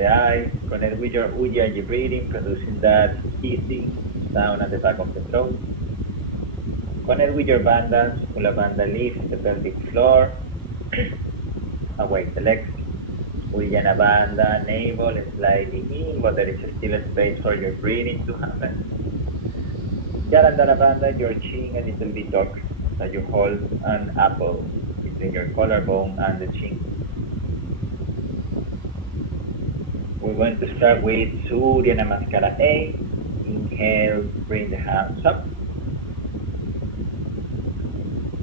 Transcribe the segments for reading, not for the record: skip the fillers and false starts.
the eyes. Connect with your ujjayi breathing, producing that hissing sound at the back of the throat. Connect with your bandhas. Mula bandha lifts the pelvic floor. Awake the legs. Uddiyana bandha, navel slightly in, but there is still a space for your breathing to happen. Jalandhara bandha, your chin a little bit up, so you hold an apple between your collarbone and the chin. We're going to start with Surya Namaskara A. Inhale, bring the hands up.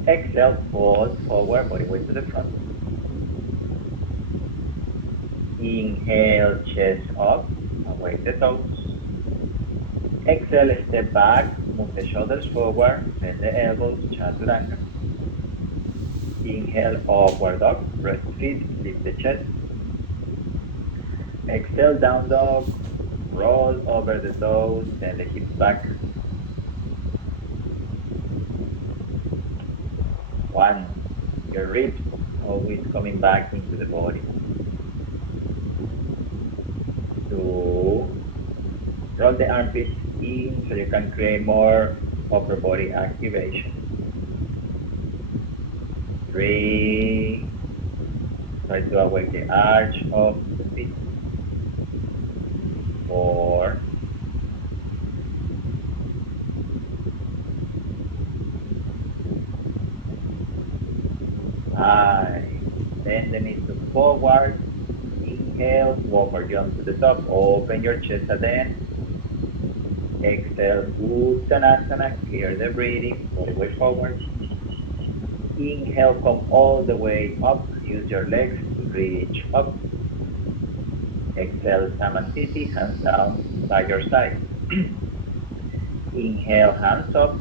Exhale, fold forward, body weight to the front. Inhale, chest up, away the toes. Exhale, step back, move the shoulders forward, bend the elbows, chaturanga. Inhale, upward dog, press feet, lift the chest. Exhale, down dog, roll over the toes, bend the hips back. 1, your ribs always coming back into the body. 2, roll the armpits in so you can create more upper body activation. 3, try to awake the arch of the feet. 4, 5, bend the knees to forward. Inhale, walk or jump to the top, open your chest at the end. Exhale, Uttanasana, clear the breathing, body weight forward. Inhale, come all the way up, use your legs to reach up. Exhale, Samasthiti, hands down by your side. Inhale, hands up,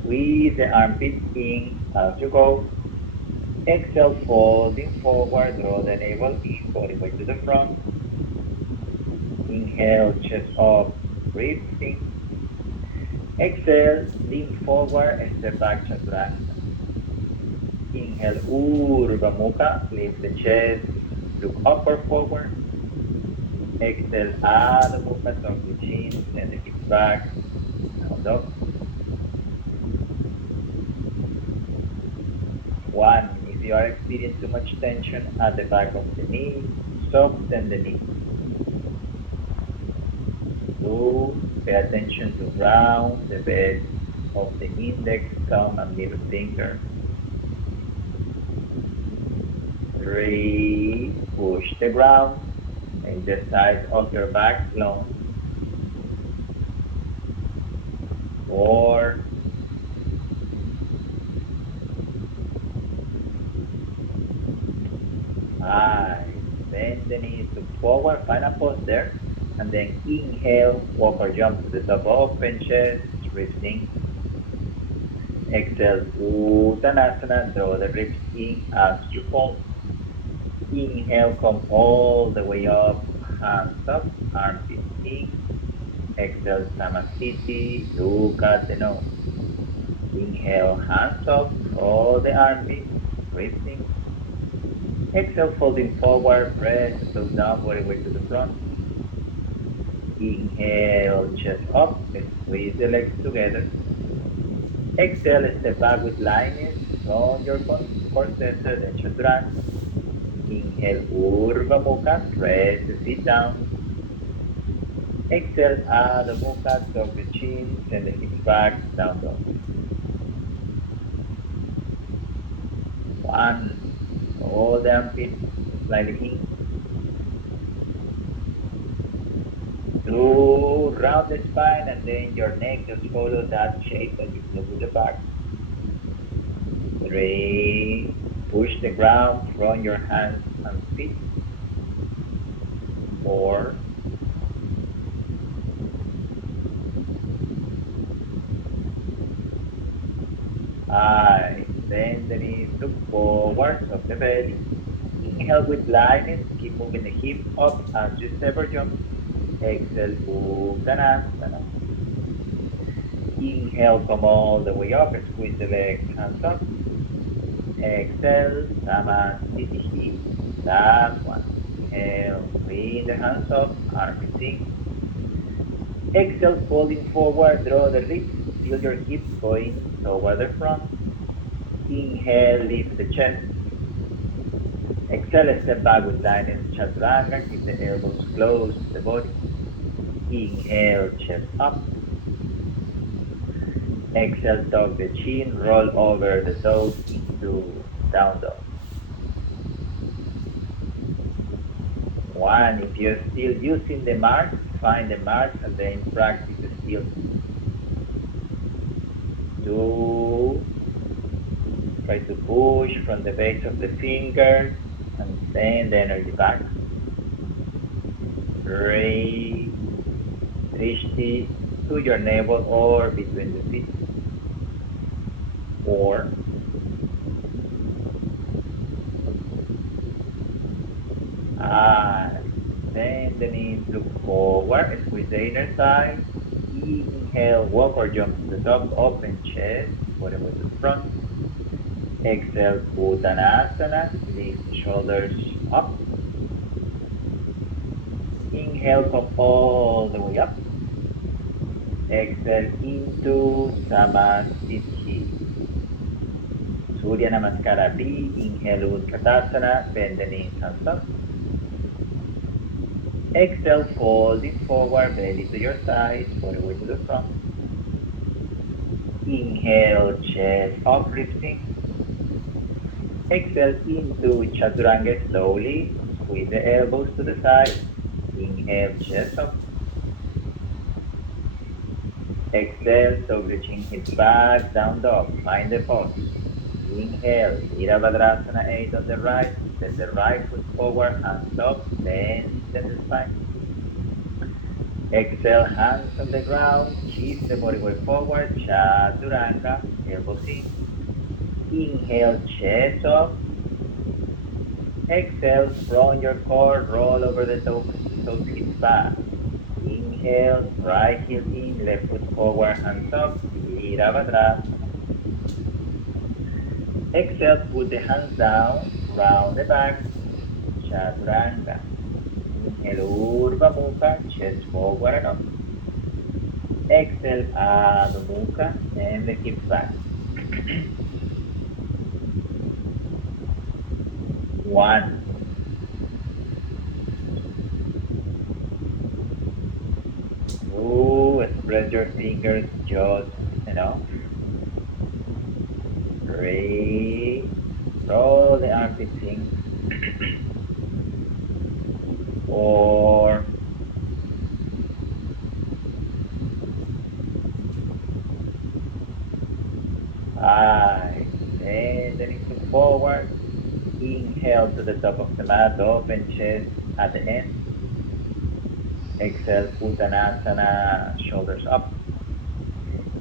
squeeze the armpits in as you go. Exhale, folding forward, draw the navel in, body weight to the front. Inhale, chest up, breathing. Exhale, lean forward, step back, chaturanga. Inhale, Urdhva Mukha, lift the chest, look up or forward. Exhale, Adho Mukha, tuck the chin, send the hips back, down dog. 1, if you are experiencing too much tension at the back of the knee, soften the knee. 2, pay attention to round the base of the index, thumb, and middle finger. 3, push the ground, make the sides of your back long. 4, 5, bend the knees to forward, find a pose there, and then inhale, walk or jump to the top, open chest, lifting. Exhale, Uttanasana, draw the ribs in as you fold. Inhale, come all the way up, hands up, armpits in. Exhale, Samasthiti, look at the nose. Inhale, hands up, roll the armpits, breathing. Exhale, folding forward, press the toes down, body weight to the front. Inhale, chest up, squeeze the legs together. Exhale, step back with lightness on your core center, then chaturanga. Inhale, Urdhva Mukha, press the feet down. Exhale, Adho Mukha, tuck the chin, send the hips back, down dog. 1, hold the armpits slightly in. 2, round the spine, and then your neck just follow that shape that you move with the back. 3, push the ground from your hands and feet. 4, 5, bend the knees, look forward of the belly. Inhale with lightness, keep moving the hips up as you step or jump. Exhale, Uttanasana. Inhale, come all the way up, squeeze the legs, hands up. Exhale, Samasthiti. Last one. Inhale, bring the hands up, armpits in. Exhale, folding forward, draw the ribs, feel your hips going toward the front. Inhale, lift the chest. Exhale, step back with lioness chaturanga, keep the elbows close to the body. Inhale, chest up. Exhale, tuck the chin, roll over the toes into down dog. One, if you're still using the marks, find the marks and then practice the still. Two, try to push from the base of the fingers and send the energy back. Three, drishti to your navel or between the feet. Four, bend the knees, look forward, squeeze the inner thigh. Inhale, walk or jump to the top, open chest, body weight to the front. Exhale, Uttanasana, lift the shoulders up. Inhale, come all the way up. Exhale into Samasthiti. Surya Namaskara B. Inhale, Utkatasana, bend the knees, hands up. Exhale, folding forward, belly to your side, body weight to the front. Inhale, chest up, lifting. Exhale into Chaturanga slowly, squeeze the elbows to the side. Inhale, chest up. Exhale, tuck the chin, hips back, down dog, find the pose. Inhale, Virabhadrasana 8 on the right, step the right foot forward, hands up, bend the spine. Exhale, hands on the ground, shift the body weight forward, Chaturanga, elbows in. Inhale, chest up. Exhale, from your core, roll over the toes, hips back. Inhale, right heel in, left foot forward, hands up, Virabhadrasana. Exhale, put the hands down, round the back, Chaturanga. Inhale, Urdhva Mukha, chest forward and up. Exhale, Adho Mukha, and the hips back. One. Two, spread your fingers just enough. Three, roll the armpits in. Four, five, bend the knees forward. Inhale to the top of the mat, open chest at the end. Exhale, Uttanasana, shoulders up.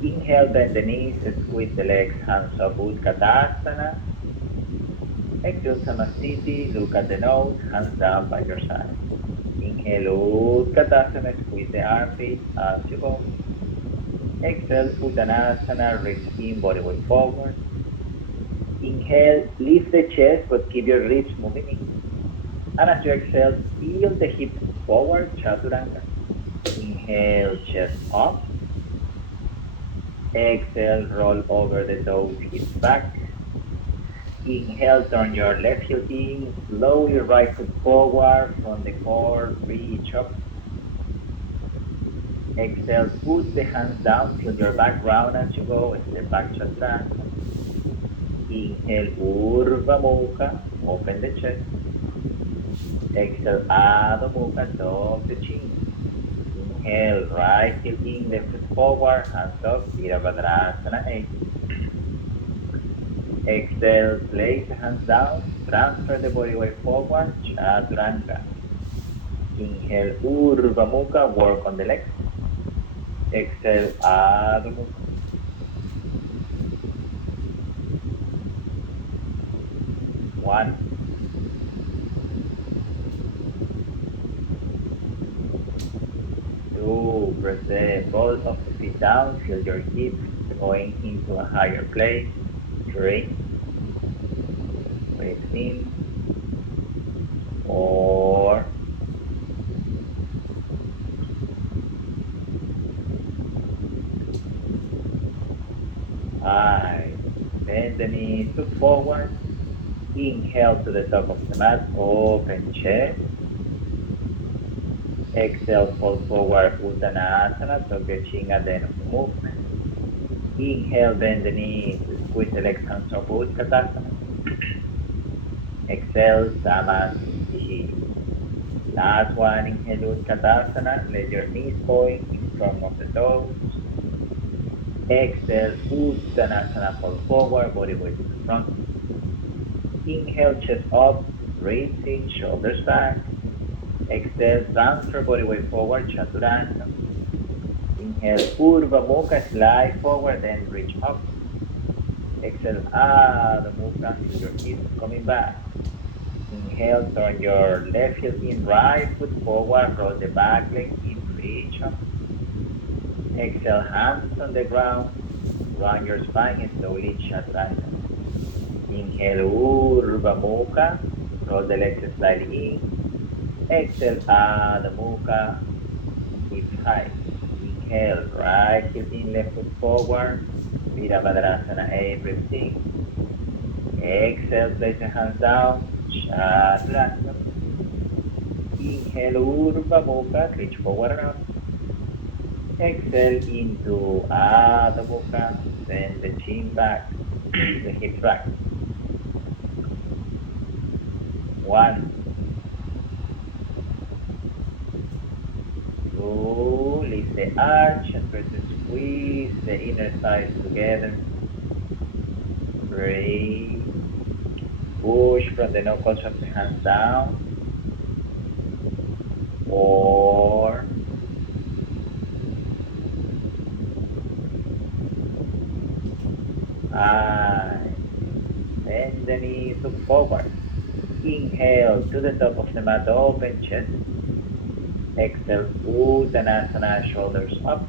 Inhale, bend the knees, squeeze the legs, hands up, Utkatasana. Exhale, Samasthiti, look at the nose, hands down by your side. Inhale, Utkatasana, squeeze the armpit as you go. Exhale, Uttanasana, ribs in, body weight forward. Inhale, lift the chest, but keep your ribs moving in. And as you exhale, feel the hips forward, Chaturanga. Inhale, chest up. Exhale, roll over the toes, hips back. Inhale, turn your left heel in, slowly right foot forward from the core, reach up. Exhale, put the hands down, feel your back round as you go, step back, Chaturanga. Inhale, Urdhva Mukha, open the chest. Exhale, Adho Mukha, tuck the chin. Inhale, right heel in, left foot forward, hands up, Virabhadrasana 8. Exhale, place the hands down, transfer the body weight forward, Chaturanga. Inhale, Urdhva Mukha, work on the legs. Exhale, Adho Mukha. One. Two, press the balls of the feet down, feel your hips going into a higher place. Three, breathe in. 4, 5. Bend the knees, look forward. Inhale to the top of the mat, open chest. Exhale, fall forward, Uttanasana, tuck the chin at the end of the movement. Inhale, bend the knees, squeeze the legs, hands over Utkatasana. Exhale, Samasthiti. Last one, inhale, Utkatasana, let your knees point in front of the toes. Exhale, Uttanasana, fall forward, body weight to the front. Inhale, chest up, ribs in, shoulders back. Exhale, transfer body weight forward, Chaturanga. Inhale, Urdhva Mukha, slide forward, then reach up. Exhale, Adho Mukha, feel your hips coming back. Inhale, turn your left heel in, right foot forward, roll the back leg in, reach up. Exhale, hands on the ground, round your spine and slowly Chaturanga. Inhale, Urdhva Mukha, roll the legs slightly in. Exhale, Adho Mukha, hips high. Inhale, right heel in, left foot forward, Virabhadrasana, everything. Exhale, place the hands down, Chaturanga. Inhale, Urdhva Mukha, reach forward and up. Exhale into Adho Mukha, send the chin back, the hips back. 1, 2, lift the arch and try to squeeze the inner thighs together. 3, push from the knuckles of the hands down. 4, 5, bend the knees, look forward. Inhale to the top of the mat, open chest. Exhale, Uttanasana, shoulders up.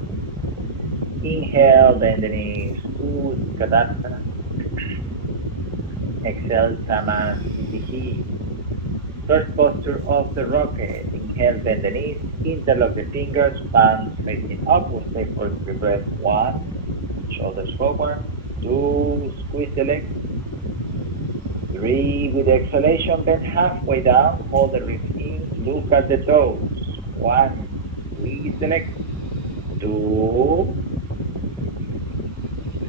Inhale, bend the knees, Utkatasana. Exhale, Samasthiti. First posture of the rocket. Inhale, bend the knees, interlock the fingers, palms facing up. We'll stay for 3 breaths. 1, shoulders forward. 2, squeeze the legs. 3, with exhalation, bend halfway down, hold the ribs in, look at the toes. 1, squeeze the legs. 2,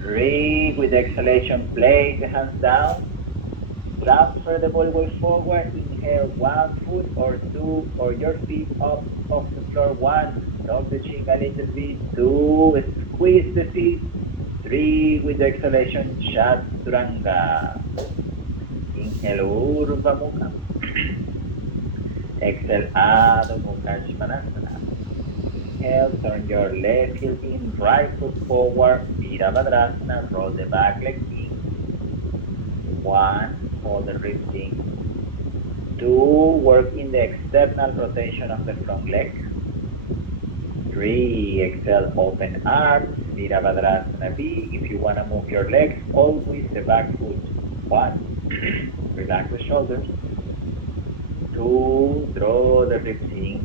3, with exhalation, place the hands down. Transfer the body weight forward. Inhale, 1 foot or 2 or your feet up off the floor. 1, tuck the chin a little bit. 2, squeeze the feet. 3, with exhalation, Chaturanga. Inhale, Urdhva Mukha. Exhale, Adho Mukha, Svanasana. Inhale, turn your left heel in, right foot forward, Virabhadrasana, roll the back leg in. 1, hold the ribs in. 2, work in the external rotation of the front leg. 3, exhale, open arms, Virabhadrasana B. If you want to move your legs, always the back foot. 1, relax the shoulders. 2, draw the ribs in.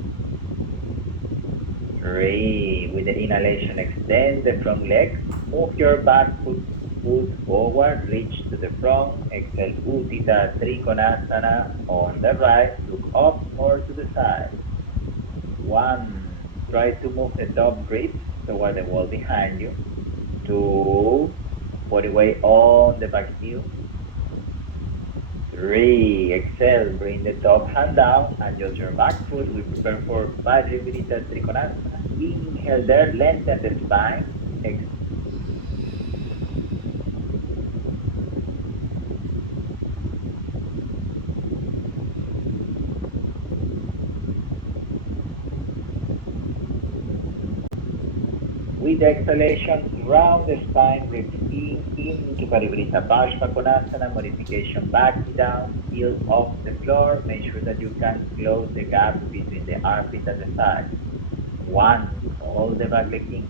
3, with the inhalation, extend the front leg. Move your back foot forward, reach to the front. Exhale, Utthita Trikonasana on the right. Look up or to the side. 1, try to move the top ribs toward the wall behind you. 2, body weight on the back heel. 3, exhale, bring the top hand down, adjust your back foot. We prepare for Vajravirita Trikonasana. Inhale there, lengthen the spine. Exhale. With exhalation, round the spine, ribs in, into Parivrita Konasana, modification back down, heel off the floor. Make sure that you can close the gap between the armpit and the thigh. 1, hold the back leg in.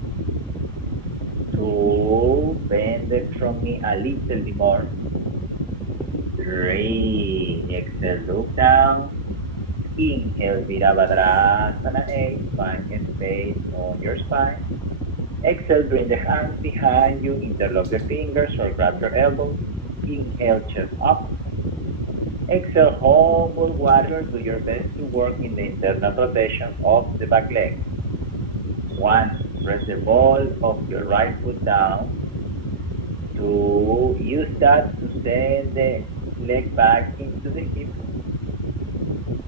2, bend it from me a little bit more. 3, exhale, look down. Inhale, Virabhadrasana 8. Find a space on your spine. Exhale, bring the hands behind you, interlock the fingers or grab your elbows. Inhale, chest up. Exhale, humble warrior. Do your best to work in the internal rotation of the back leg. 1. Press the ball of your right foot down. 2. Use that to send the leg back into the hip.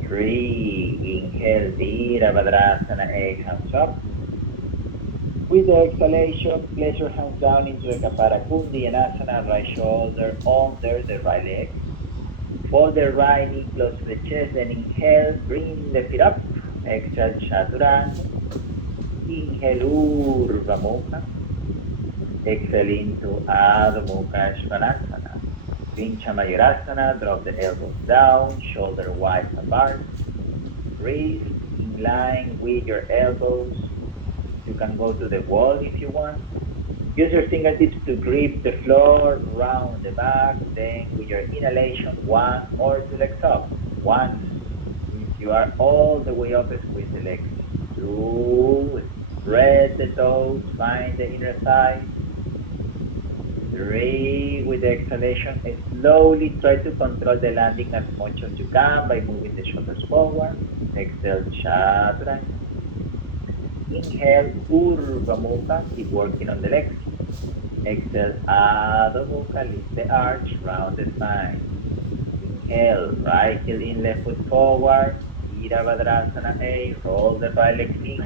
3. Inhale, Virabhadrasana 8, hands up. With the exhalation, place your hands down into the Kapara Kundiyanasana, right shoulder under the right leg. Fold the right knee close to the chest, then inhale, bring the feet up. Exhale, Chaturanga. Inhale, Urdhva Mukha. Exhale into Adho Mukha Svanasana. Pincha Mayurasana, drop the elbows down, shoulder wide apart. Wrist in line with your elbows. You can go to the wall if you want. Use your fingertips to grip the floor, round the back, then with your inhalation, 1 or 2 legs up. 1. If you are all the way up, squeeze the legs. 2. Spread the toes, find the inner thigh. 3. With the exhalation, slowly try to control the landing as much as you can by moving the shoulders forward. Exhale, Chaturanga. Inhale, Urdhva Mukha, keep working on the legs. Exhale, Adho Mukha, lift the arch, round the spine. Inhale, right heel in, left foot forward. Virabhadrasana 8, roll the right leg in.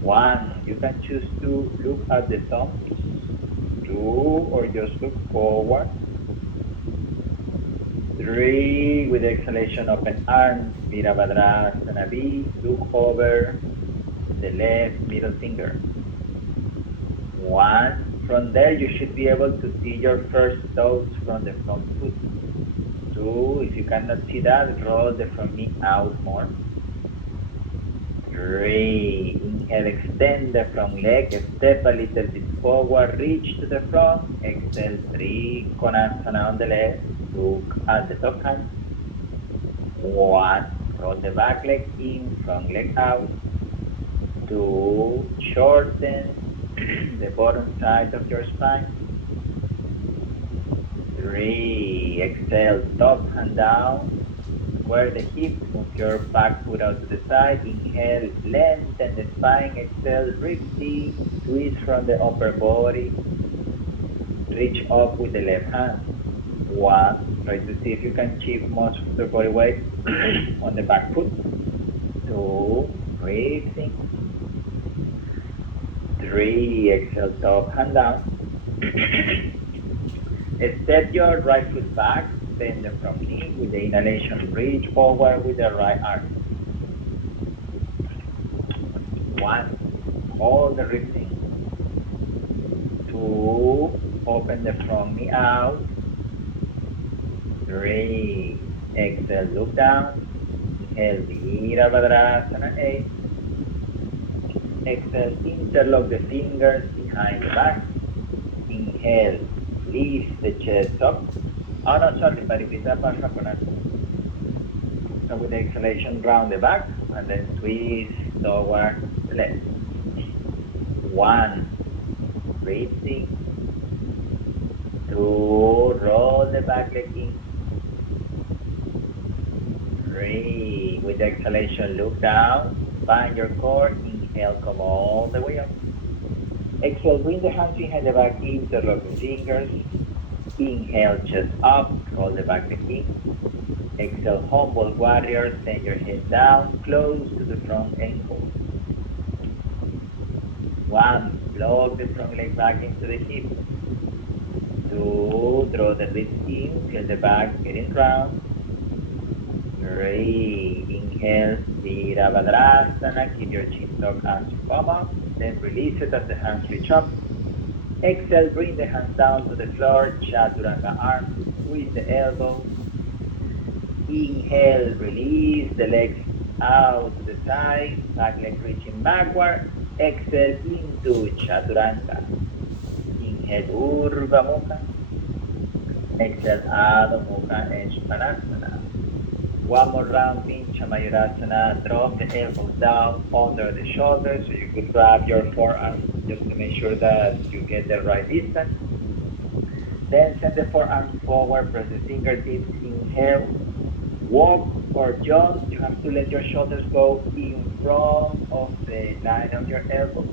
1, you can choose to look at the thumb. 2, or just look forward. 3, with the exhalation, open arms, Virabhadrasana B, look over the left middle finger. 1. From there, you should be able to see your first toes from the front foot. 2. If you cannot see that, roll the front knee out more. 3. Inhale, extend the front leg, step a little bit forward, reach to the front. Exhale, Trikonasana on the left, look at the top hand. 1. Roll the back leg in, front leg out. 2. Shorten the bottom side of your spine. 3. Exhale, top hand down. Square the hips, move your back foot out to the side. Inhale, lengthen the spine. Exhale, riptide, twist from the upper body. Reach up with the left hand. 1. Try to see if you can keep most of the body weight on the back foot. 2. Breathing. 3. Exhale, top hand down. Step your right foot back, bend the front knee. With the inhalation, reach forward with the right arm. 1. Hold the ribs in. 2. Open the front knee out. 3. Exhale, look down. Inhale, Virabhadrasana 8. Exhale, interlock the fingers behind the back. Inhale, lift the chest up. Oh no, sorry, Paripita Pasvakonasana. So with the exhalation, round the back and then twist toward the left. 1. Breathing. 2. Roll the back leg in. 3. With the exhalation, look down. Find your core. Inhale, come all the way up. Exhale, bring the hands behind the back, interlock the fingers. Inhale, chest up, roll the back leg in. Exhale, humble warrior, send your head down, close to the front ankle. 1. Block the front leg back into the hip. 2. Draw the ribs in, feel the back getting round. 3. Inhale, Virabhadrasana, keep your chin tucked as you come up. Then release it as the hands reach up. Exhale, bring the hands down to the floor, Chaturanga arms, squeeze the elbows. Inhale, release the legs out to the side, back leg reaching backward. Exhale into Chaturanga. Inhale, Urdhva Mukha. Exhale, Adho Mukha and Svanasana. One more round, Pincha Mayurasana. Drop the elbows down under the shoulders so you could grab your forearms just to make sure that you get the right distance. Then send the forearms forward, press the fingertips, inhale. Walk or jump, you have to let your shoulders go in front of the line of your elbows.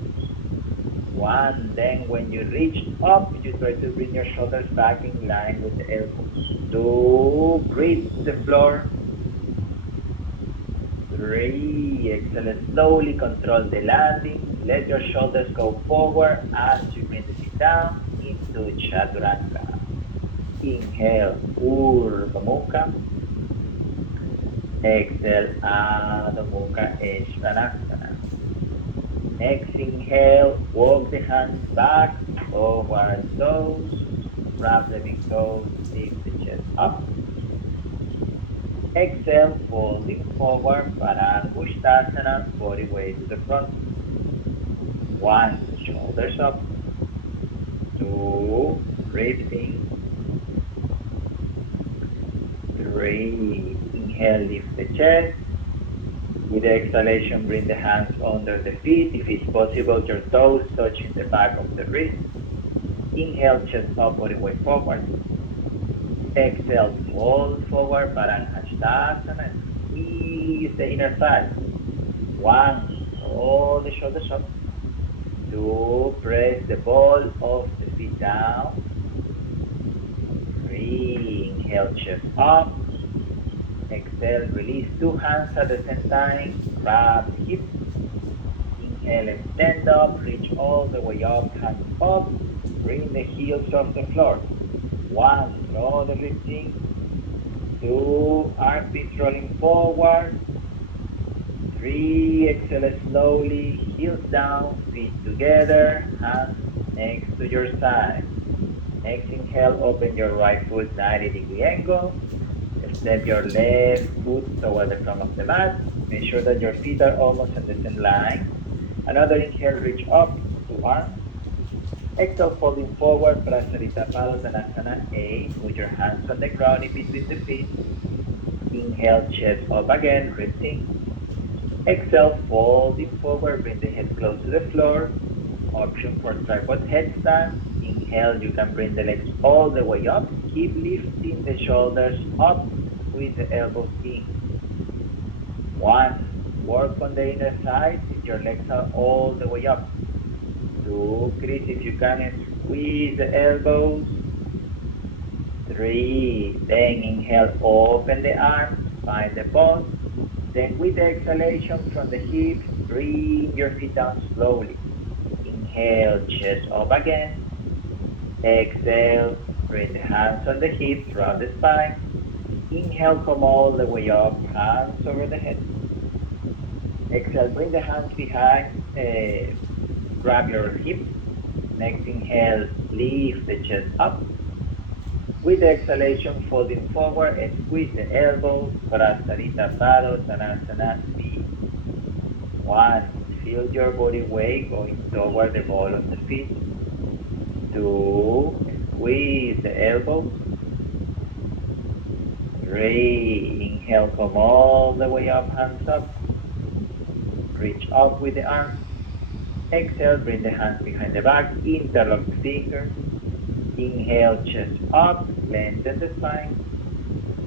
One, then when you reach up, you try to bring your shoulders back in line with the elbows. Two, breathe to the floor. Three, exhale, slowly control the landing. Let your shoulders go forward as you bring the feet down into Chaturanga. Inhale, Urdhva Mukha. Exhale, Adho Mukha Svanasana. Next inhale, walk the hands back towards toes. Wrap the big toes, lift the chest up. Exhale, folding forward, Parangushtasana, body weight to the front. One, shoulders up. Two, breathing. Three, inhale, lift the chest. With the exhalation, bring the hands under the feet. If it's possible, your toes touching the back of the wrist. Inhale, chest up, body weight forward. Exhale, fold forward, Paranhastasana. Squeeze the inner thigh. One, roll the shoulders up. Two, press the ball of the feet down. Three, inhale, chest up. Exhale, release two hands at the same time. Grab the hips. Inhale, extend up, reach all the way up, hands up. Bring the heels off the floor. One, draw the lifting. Two, armpits rolling forward. Three, exhale slowly, heels down, feet together, hands next to your side. Next inhale, open your right foot 90-degree angle. Step your left foot toward the front of the mat. Make sure that your feet are almost in the same line. Another inhale, reach up to arms. Exhale, folding forward, Prasarita Padottanasana 8. Put your hands on the ground in between the feet. Inhale, chest up again, resting. Exhale, folding forward, bring the head close to the floor. Option for tripod headstand. Inhale, you can bring the legs all the way up. Keep lifting the shoulders up with the elbows in. One, work on the inner side if your legs are all the way up. Two, Chris, if you can, squeeze the elbows. Three, then inhale, open the arms, find the pause. Then with the exhalation from the hips, bring your feet down slowly. Inhale, chest up again. Exhale, bring the hands on the hips, round the spine. Inhale, come all the way up, hands over the head. Exhale, bring the hands behind, grab your hips. Next inhale, lift the chest up. With the exhalation, folding forward and squeeze the elbows, Prasarita Padottanasana B. One, feel your body weight going toward the ball of the feet. Two, squeeze the elbows. Three, inhale, come all the way up, hands up. Reach up with the arms. Exhale, bring the hands behind the back, interlock the fingers. Inhale, chest up, lengthen the spine.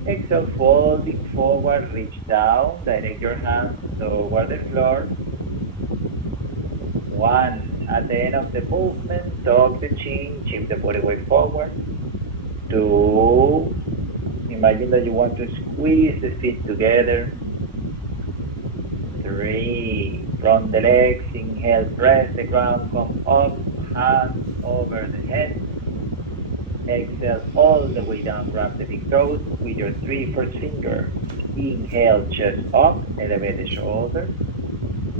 Exhale, folding forward, reach down, direct your hands toward the floor. One, at the end of the movement, tuck the chin, shift the body weight forward. Two, imagine that you want to squeeze the feet together. Three, from the legs, inhale, press the ground, come up, hands over the head. Exhale, all the way down, grab the big toes with your 3 first fingers. Inhale, chest up, elevate the shoulders.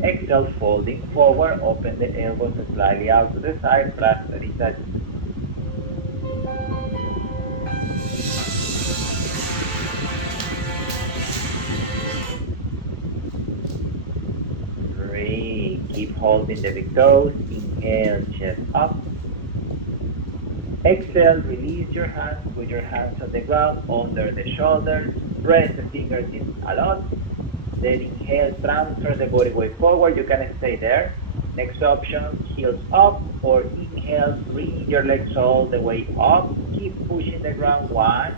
Exhale, folding forward, open the elbows slightly out to the side, Prasarita. Three, keep holding the big toes. Inhale, chest up. Exhale, release your hands, put your hands on the ground, under the shoulders. press the fingertips a lot. Then inhale, transfer the body weight forward. You can stay there. Next option, heels up, or inhale, bring your legs all the way up. Keep pushing the ground. 1,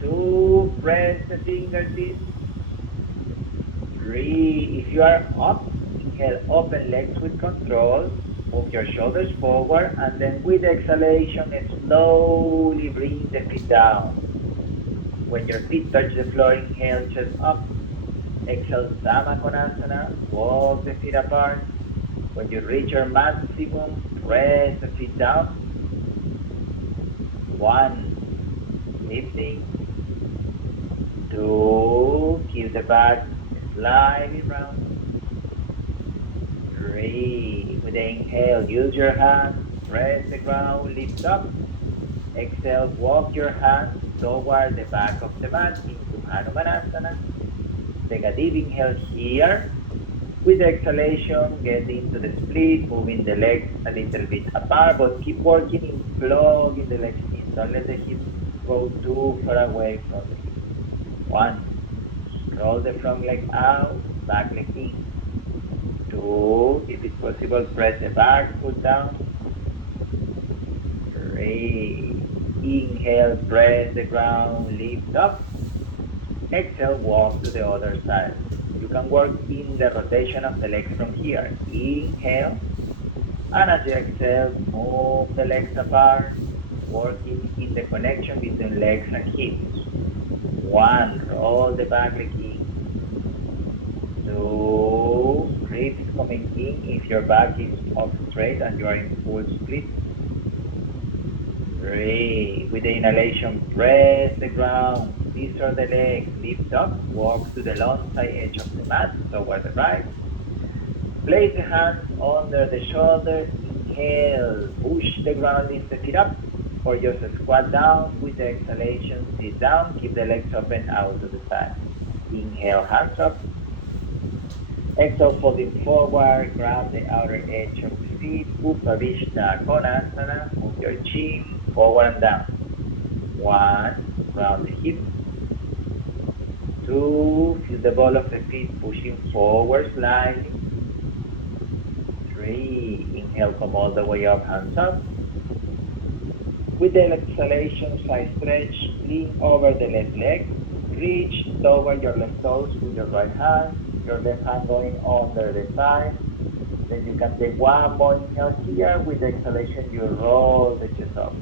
2, press the fingertips. 3, if you are up, inhale, open legs with control. Move your shoulders forward, and then with exhalation, slowly bring the feet down. When your feet touch the floor, inhale, chest up. Exhale, Samakonasana. Walk the feet apart. When you reach your maximum, press the feet down. 1, lifting. 2, keep the back slightly round. 3, with the inhale, use your hands, press the ground, lift up. Exhale, walk your hands toward the back of the mat into Hanumanasana. Take a deep inhale here. With the exhalation, get into the split, moving the legs a little bit apart, but keep working in plugging the legs in. Don't let the hips go too far away from the hips. 1, roll the front leg out, back leg in. 2, if it's possible, press the back foot down. 3, inhale, press the ground, lift up. Exhale, walk to the other side. You can work in the rotation of the legs from here. Inhale, and as you exhale, move the legs apart, working in the connection between legs and hips. 1, roll the back leg in. 2, ribs coming in if your back is up straight and you are in full split. 3, with the inhalation, press the ground, scissor the legs, lift up, walk to the long side edge of the mat, toward the right. Place the hands under the shoulders, inhale, push the ground, lift the feet up, or just squat down. With the exhalation, sit down, keep the legs open out to the side. Inhale, hands up. Exhale, folding forward, grab the outer edge of the feet, Upavishta Konasana, move your chin, forward and down. 1, round the hips. 2, feel the ball of the feet pushing forward slightly. 3, inhale, come all the way up, hands up. With the exhalation, side stretch, lean over the left leg. Reach toward your left toes with your right hand. Your left hand going under the thigh. Then you can take one more inhale here. With the exhalation, you roll the chest up.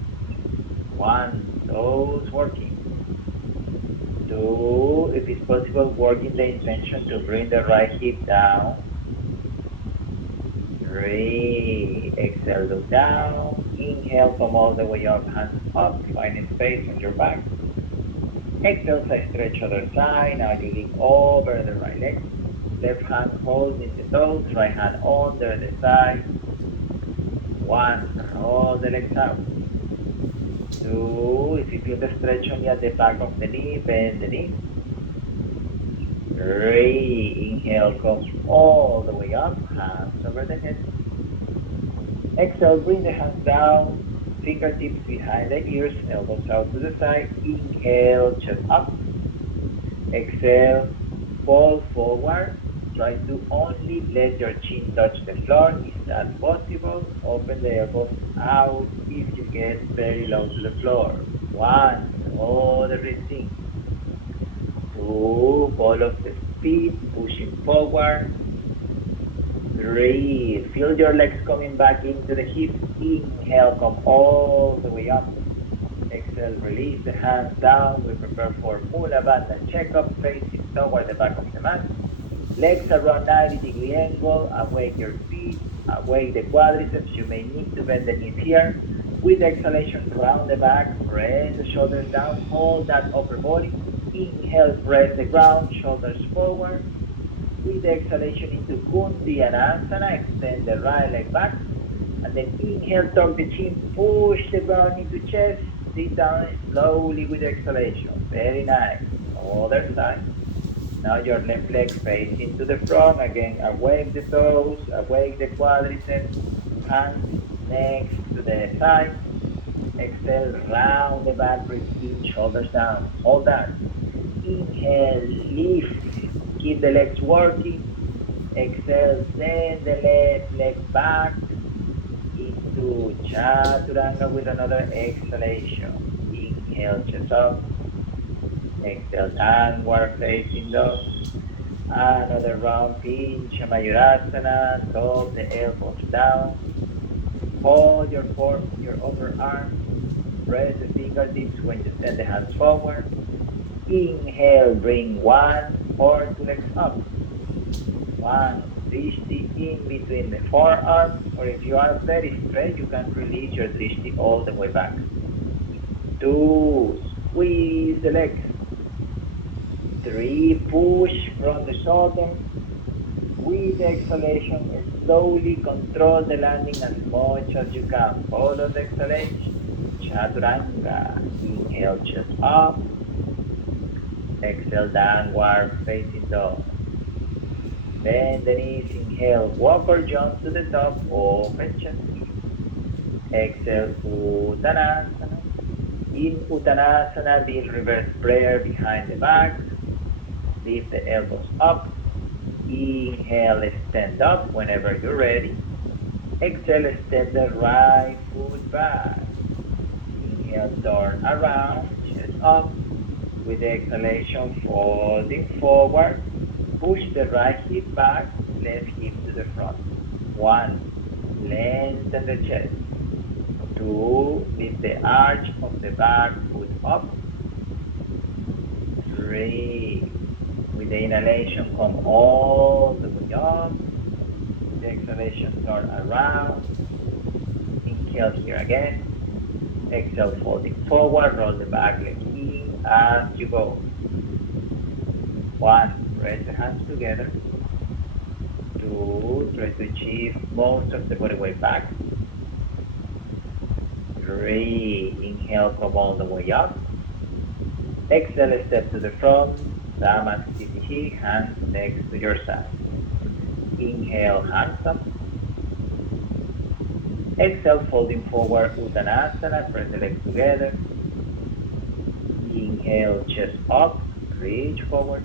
1, toes working. 2, if it's possible, working the intention to bring the right hip down. 3, exhale, look down. Inhale, come all the way up, hands up, finding space on your back. Exhale, side stretch other side. Now you lean over the right leg. Left hand holding the toes, right hand under the thigh. 1, roll the legs out. 2, if you feel the stretch only at the back of the knee, bend the knee. 3, inhale, come all the way up, hands over the head. Exhale, bring the hands down, fingertips behind the ears, elbows out to the side. Inhale, chest up. Exhale, fall forward. Try to only let your chin touch the floor. If that's possible, open the elbows out if you get very low to the floor. 1, roll the wrist in. 2, ball of the feet pushing forward. 3, feel your legs coming back into the hips. Inhale, come all the way up. Exhale, release the hands down. We prepare for Mula Bandha checkup, facing toward the back of the mat. Legs around 90-degree angle. Awake your feet. Awake the quadriceps. You may need to bend the knees here. With the exhalation, round the back. Press the shoulders down. Hold that upper body. Inhale, press the ground. Shoulders forward. With the exhalation into Kundiyanasana, extend the right leg back. And then inhale, tuck the chin, push the ground into chest. Sit down slowly with the exhalation. Very nice. Other side. Now your left leg facing to the front. Again, awake the toes, awake the quadriceps. Hands next to the thigh. Exhale, round the back, breathe in, shoulders down. Hold that. Inhale, lift. Keep the legs working. Exhale, send the left leg back into Chaturanga with another exhalation. Inhale, chest up. Exhale, downward facing dog. Another round pincha Mayurasana. Drop the elbows down. Hold your upper arm. Press the fingertips when you send the hands forward. Inhale, bring one or two legs up. One, drishti in between the forearms, or if you are very straight, you can release your drishti all the way back. Two, squeeze the legs. Three, push from the shoulder. With exhalation, slowly control the landing as much as you can. Follow the exhalation. Chaturanga. Inhale, chest up. Exhale, downward facing dog. Bend the knees, inhale, walk or jump to the top, open chest. Exhale, Uttanasana. In Uttanasana, build reverse prayer behind the back. Lift the elbows up. Inhale, stand up whenever you're ready. Exhale, step the right foot back. Inhale, turn around, chest up. With the exhalation, folding forward. Push the right hip back, left hip to the front. One, lengthen the chest. Two, lift the arch of the back foot up. Three, with the inhalation, come all the way up. With the exhalation, turn around. Inhale here again. Exhale, folding forward, roll the back leg in as you go. One, press the hands together. Two, try to achieve most of the body weight back. Three, inhale, come all the way up. Exhale, step to the front. Samasthiti, hands next to your side. Inhale, hands up. Exhale, folding forward, Uttanasana, press the legs together. Inhale, chest up, reach forward.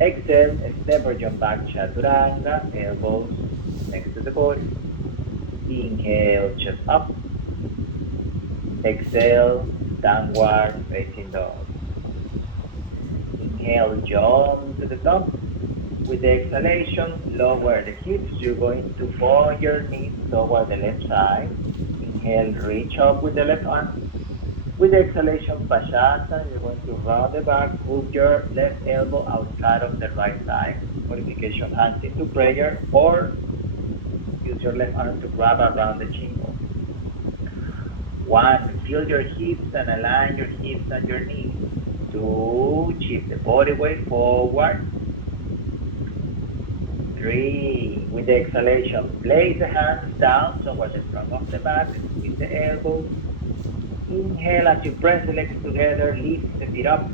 Exhale, step or jump back, Chaturanga, elbows next to the body. Inhale, chest up. Exhale, downward facing dog. Inhale, jump to the top. With the exhalation, lower the hips. You're going to point your knees toward the left side. Inhale, reach up with the left arm. With the exhalation, Pashasana, you're going to round the back, move your left elbow outside of the right side. Modification, hands into prayer, or use your left arm to grab around the chin. One, feel your hips and align your hips and your knees. Two, shift the body weight forward. Three, with the exhalation, place the hands down towards the front of the mat, squeeze the elbows. Inhale as you press the legs together, lift the feet up.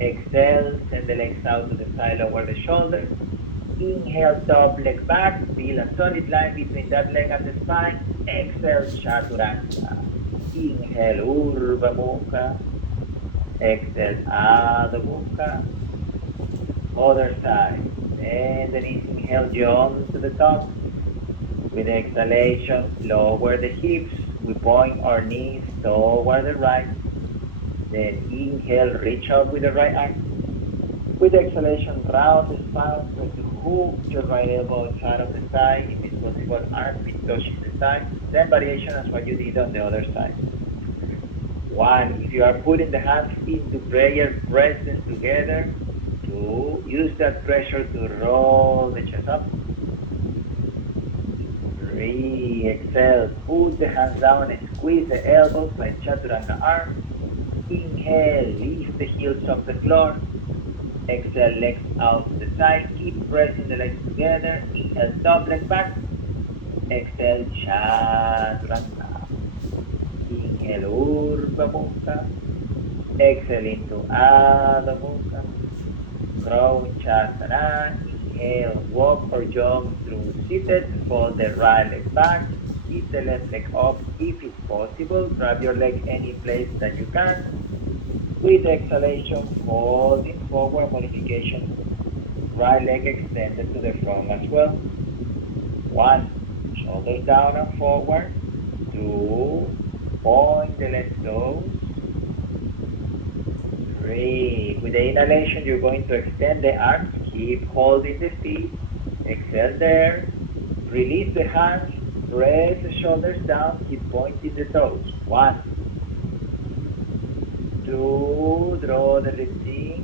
Exhale, send the legs out to the side, lower the shoulders. Inhale, top leg back, feel a solid line between that leg and the spine. Exhale, Chaturanga. Inhale, Urdhva Mukha. Exhale, Adho Mukha. Other side. And then inhale, jump to the top. With exhalation, lower the hips. We point our knees toward the right. Then inhale, reach up with the right arm. With exhalation, round the spine. Try to hook your right elbow outside of the side. If it's possible, armpit touching the side. Same variation as what you did on the other side. One, if you are putting the hands into prayer, press them together. Two, use that pressure to roll the chest up. Three, exhale, put the hands down and squeeze the elbows like Chaturanga arms. Inhale, lift the heels off the floor. Exhale, legs out to the side. Keep pressing the legs together. Inhale, top leg back. Exhale, Chaturanga. Inhale, Urdhva Mukha. Exhale into Adho Mukha. Crouchasana. Inhale, walk or jump through seated. Fold the right leg back. keep the left leg up if it's possible. Grab your leg any place that you can. With exhalation, folding forward, modification. Right leg extended to the front as well. 1, shoulders down and forward. 2, point the left toes. 3, with the inhalation, you're going to extend the arms. Keep holding the feet. Exhale there. Release the hands. Press the shoulders down. Keep pointing the toes. 1, 2, draw the ribs in.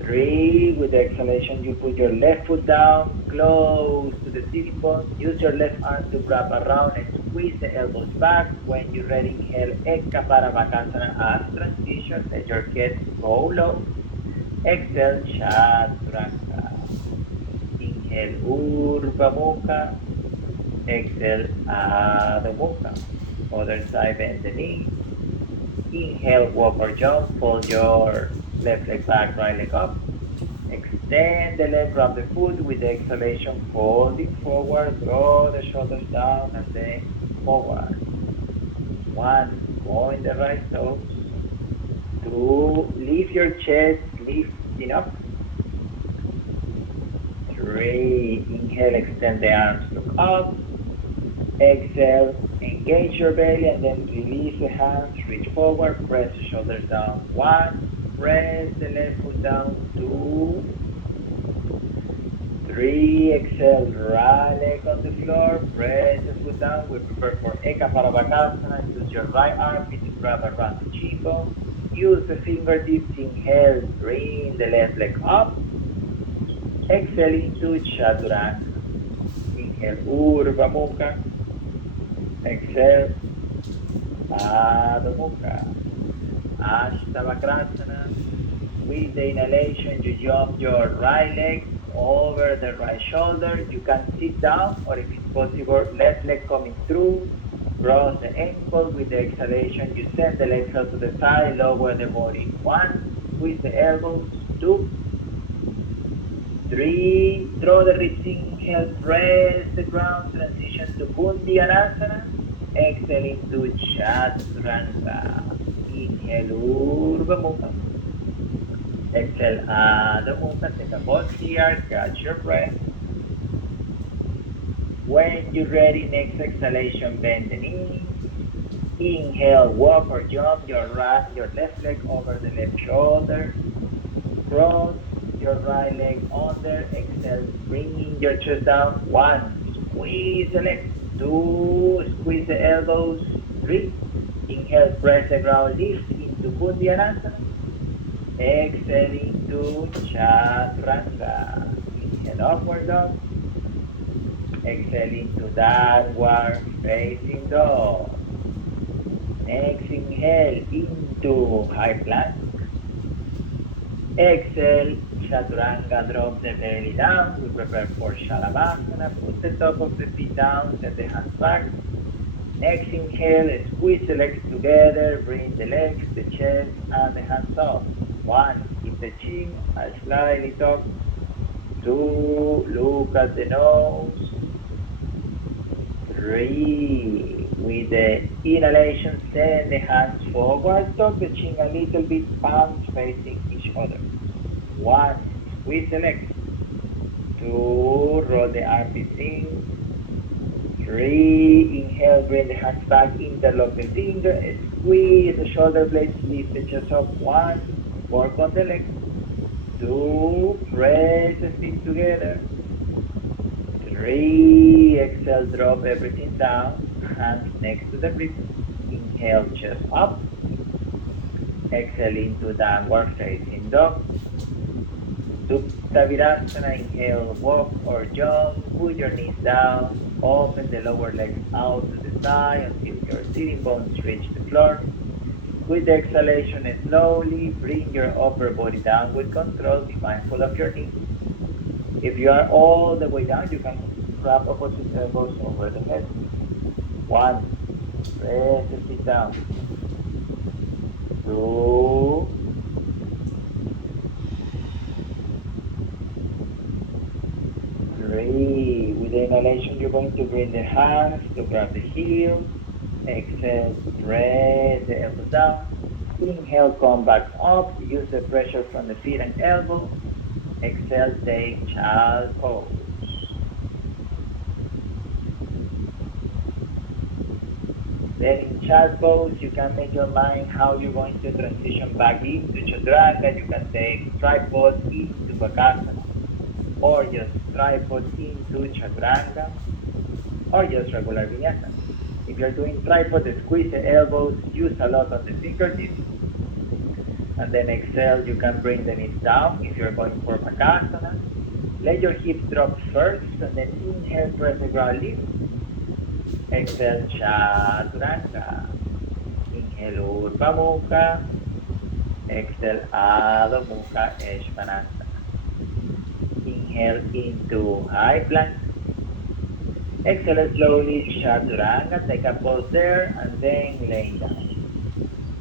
3, with the exhalation, you put your left foot down, close to the sitting bones. Use your left arm to wrap around and squeeze the elbows back. When you're ready, inhale, Ekka Parabhakasana as transition. Let your head go low. Exhale, Chaturanga. Inhale, Urdhva Mukha. Exhale, Adho Mukha. Other side, bend the knee. Inhale, walk or jump. Fold your left leg back, right leg up. Extend the leg, grab the foot. With the exhalation, folding forward. Draw the shoulders down and then forward. 1, point the right toes. 2, lift your chest, lifting up. 3, inhale, extend the arms, look up. Exhale, engage your belly and then release the hands, reach forward, press the shoulders down. 1, press the left foot down. 2, 3, exhale, right leg on the floor, press the foot down. We prepare for Ekka Parabhakasana. Use your right armpit to grab around the chin bone. Use the fingertips. Inhale, bring the left leg up. Exhale into Chaturanga. Inhale, Urdhva Mukha. Exhale, Adho Mukha. Ashtavakrasana. With the inhalation, you jump your right leg over the right shoulder. You can sit down, or if it's possible, left leg coming through. Cross the ankle. With the exhalation, you send the legs out to the side, lower the body. 1, squeeze the elbows. 2, 3, draw the ribs in. Inhale, press the ground, transition to Bundiyanasana. Exhale into Chaturanga. Inhale, Urdhva Mukha. Exhale, Adho Mukha. Take a pause here, catch your breath. When you're ready, next exhalation, bend the knee. Inhale, walk or jump your left leg over the left shoulder. Cross your right leg under. Exhale, bringing your chest down. 1, squeeze the legs. 2, squeeze the elbows. 3, inhale, press the ground, lift into Bundiyanasana. Exhale into Chaturanga. Inhale, upward dog. Exhale into downward facing dog. Next inhale into high plank. Exhale, Chaturanga, drop the belly down. We prepare for Shalabhasana. Put the top of the feet down, set the hands back. Next inhale, squeeze the legs together. Bring the legs, the chest, and the hands up. 1, keep the chin slightly tucked. 2, look at the nose. 3, with the inhalation, send the hands forward, tuck the chin a little bit, palms facing each other. 1, squeeze the legs. 2, roll the armpits in. 3, inhale, bring the hands back, interlock the fingers, squeeze the shoulder blades, lift the chest up. 1, work on the legs. 2, press the feet together. 3, exhale, drop everything down, hands next to the ribs. Inhale, chest up. Exhale into downward facing dog. Supta Virasana, inhale, walk or jump. Put your knees down. Open the lower legs out to the side until your sitting bones reach the floor. With the exhalation, slowly bring your upper body down with control. Be mindful of your knees. If you are all the way down, you can wrap opposite elbows over the head. 1, press the feet down. 2, 3, with the inhalation, you're going to bring the hands to grab the heels. Exhale, press the elbows down. Inhale, come back up. Use the pressure from the feet and elbows. Exhale, take child pose. Then in child pose, you can make your mind how you're going to transition back into chaturanga. You can take tripod into bakasana, or just tripod into chaturanga, or just regular vinyasa. If you're doing tripod, squeeze the elbows, use a lot of the fingertips, and then exhale, you can bring the knees down if you're going for bakasana. Let your hips drop first, and then inhale, press the ground, lift. Exhale, chaturanga. Inhale, Urdhva Mukha. Exhale, Adho Mukha Svanasana. Inhale into high plank. Exhale slowly, chaturanga. Take a pause there, and then laying down.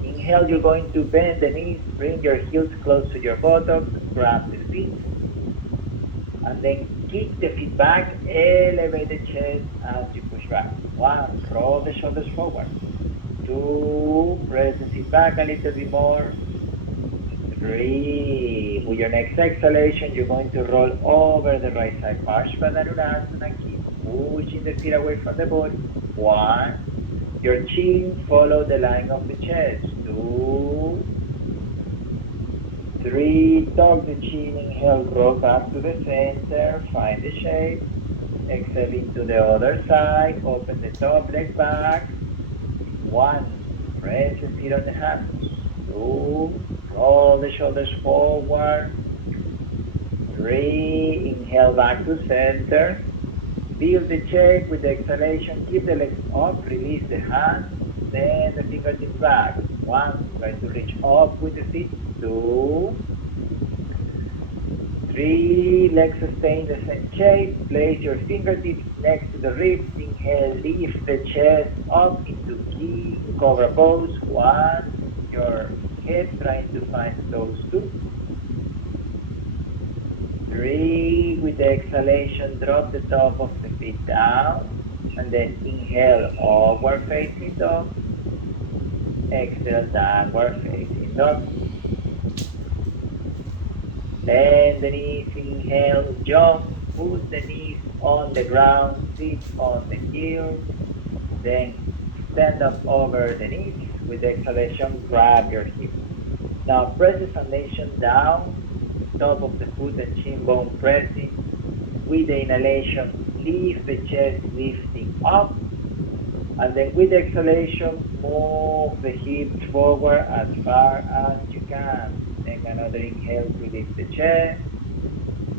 Inhale, you're going to bend the knees, bring your heels close to your buttocks, grab the feet, and then kick the feet back, elevate the chest as you push back. 1, roll the shoulders forward. 2, press the feet back a little bit more. 3, with your next exhalation, you're going to roll over the right side, Parsvanarudasana, keep pushing the feet away from the body. 1, your chin follow the line of the chest. 2, 3, tuck the chin, inhale, roll back to the center, find the shape. Exhale into the other side, open the top leg back. 1, press the feet on the hands. 2, roll the shoulders forward. 3, inhale back to center. Build the chest with the exhalation, keep the legs up, release the hands, then the fingertips back. 1, try to reach up with the feet. 2, 3, legs stay in the same shape. Place your fingertips next to the ribs. Inhale, lift the chest up into key cobra pose. 1, your head trying to find those 2. 3, with the exhalation, drop the top of the feet down. And then inhale, upward facing dog. Exhale, downward facing dog. Bend the knees, inhale, jump, put the knees on the ground, sit on the heels, then stand up over the knees. With the exhalation, grab your hips. Now press the foundation down, top of the foot and shin bone pressing. With the inhalation, lift the chest, lifting up. And then with the exhalation, move the hips forward as far as you can. Take another inhale to lift the chest.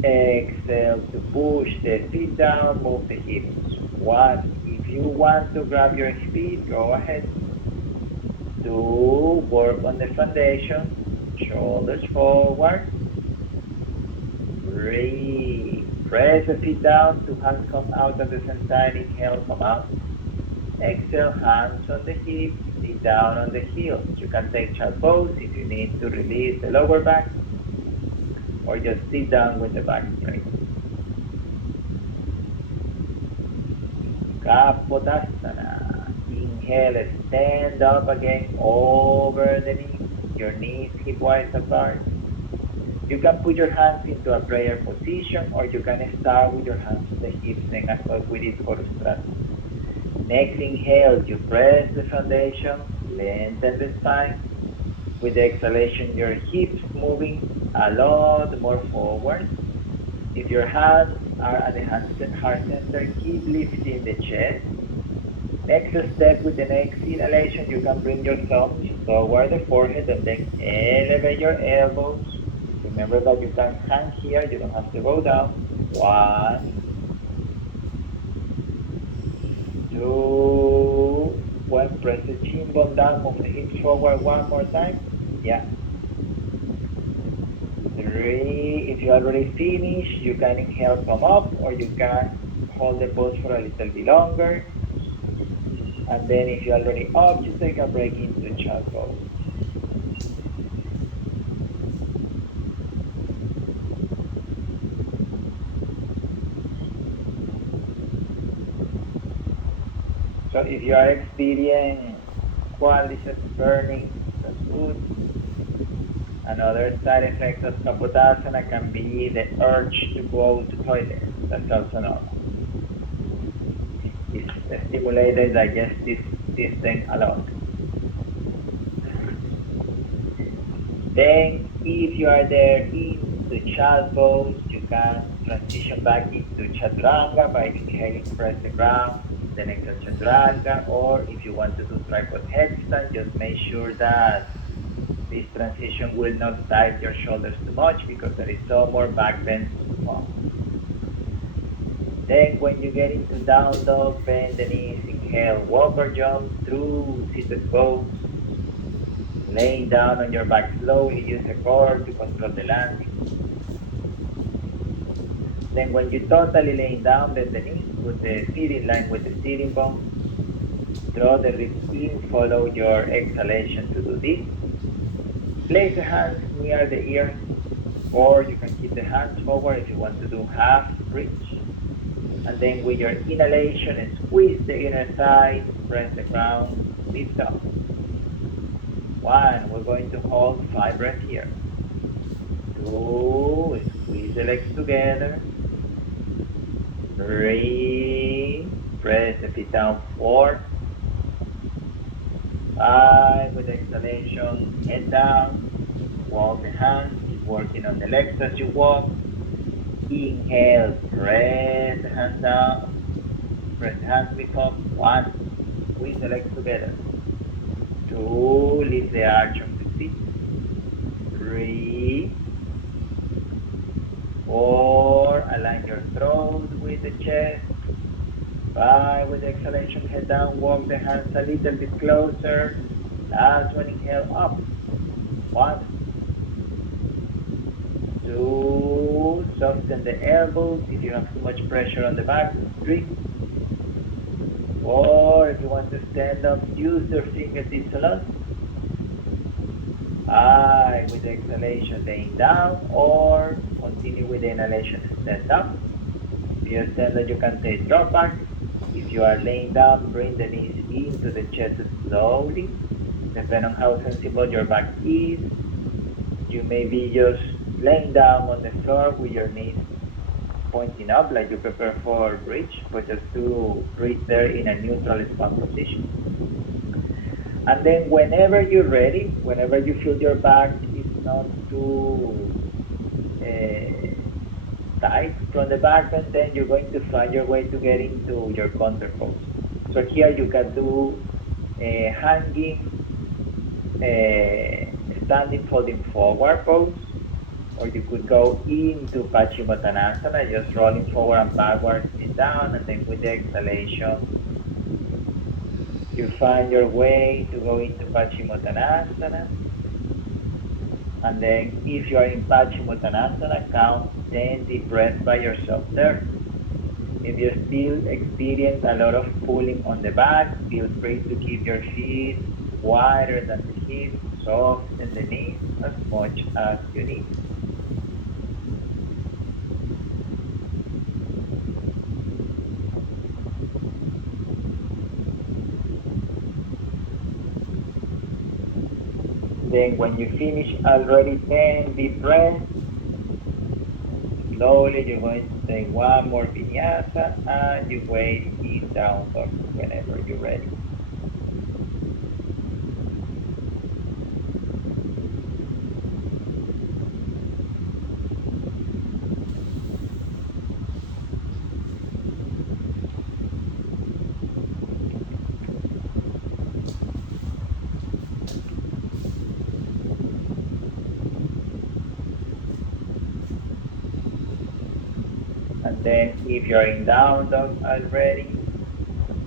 Exhale to push the feet down, move the hips. 1, if you want to grab your feet, go ahead. 2, work on the foundation, shoulders forward. 3, press the feet down, 2 hands come out at the same time, inhale, come out. Exhale, hands on the hips, sit down on the heels. You can take child pose if you need to release the lower back, or just sit down with the back straight. Kapodasana. Inhale, stand up again over the knees. Your knees hip-wise apart. You can put your hands into a prayer position, or you can start with your hands on the hips, then as well we did for Ustrasana. Next inhale, you press the foundation, lengthen the spine. With the exhalation, your hips moving a lot more forward. If your hands are at the heart center, keep lifting the chest. Next step, with the next inhalation, you can bring your thumbs toward the forehead and then elevate your elbows. Remember that you can hang here, you don't have to go down. 1, 2, well, press the chin bone down, move the hips forward one more time. Yeah. 3, if you already finished, you can inhale, come up, or you can hold the pose for a little bit longer. And then if you're already up, you take a break into child pose. So if you are experiencing quadriceps burning, that's good. Another side effect of Kapotasana can be the urge to go to toilet. That's also normal. It stimulates the digestive system a lot. Then, if you are there into child pose, you can transition back into Chaturanga by inhaling, press the ground, then exhale Chaturanga, or if you want to do tripod headstand, just make sure that this transition will not tight your shoulders too much because there is some more back bend to come. Then when you get into down dog, bend the knees, inhale, walk or jump through seated pose. Laying down on your back slowly, use a cord to control the landing. Then when you're totally laying down, bend the knees, put the feet in line with the sitting bone. Draw the ribs in, follow your exhalation to do this. Place the hands near the ears, or you can keep the hands forward if you want to do half bridge. And then with your inhalation, squeeze the inner thigh, press the ground, lift up. 1, we're going to hold 5 breaths here. 2, squeeze the legs together. 3, press the feet down. 4, 5, with exhalation, head down. Walk the hands, keep working on the legs as you walk. Inhale, press the hands down. Press the hands back up. 1, squeeze the legs together. 2, lift the arch of the feet. 3, 4, align your throat with the chest. 5, with the exhalation, head down, walk the hands a little bit closer. Last one, inhale, up. 1, 2, soften the elbows if you have too much pressure on the back. 3, 4, if you want to stand up, use your fingertips a lot. 5, with the exhalation, laying down, or continue with the inhalation, stand up. If you stand up, you can take drop back. If you are laying down, bring the knees into the chest slowly. Depending on how sensible your back is, you may be just laying down on the floor with your knees pointing up like you prepare for a bridge, but just to breathe there in a neutral spine position. And then whenever you're ready, whenever you feel your back is not too tight from the back bend, then you're going to find your way to get into your counter pose. So here you can do hanging, standing folding forward pose, or you could go into Paschimottanasana, just rolling forward and backwards and down, and then with the exhalation, you find your way to go into Paschimottanasana. And then if you are in Paschimottanasana, count 10 deep breaths by yourself there. If you still experience a lot of pulling on the back, feel free to keep your feet wider than the hips, soften the knees as much as you need. Then when you finish already 10 deep breaths, slowly you're going to take one more vinyasa and you wait in down dog whenever you're ready. And then if you're in down dog already,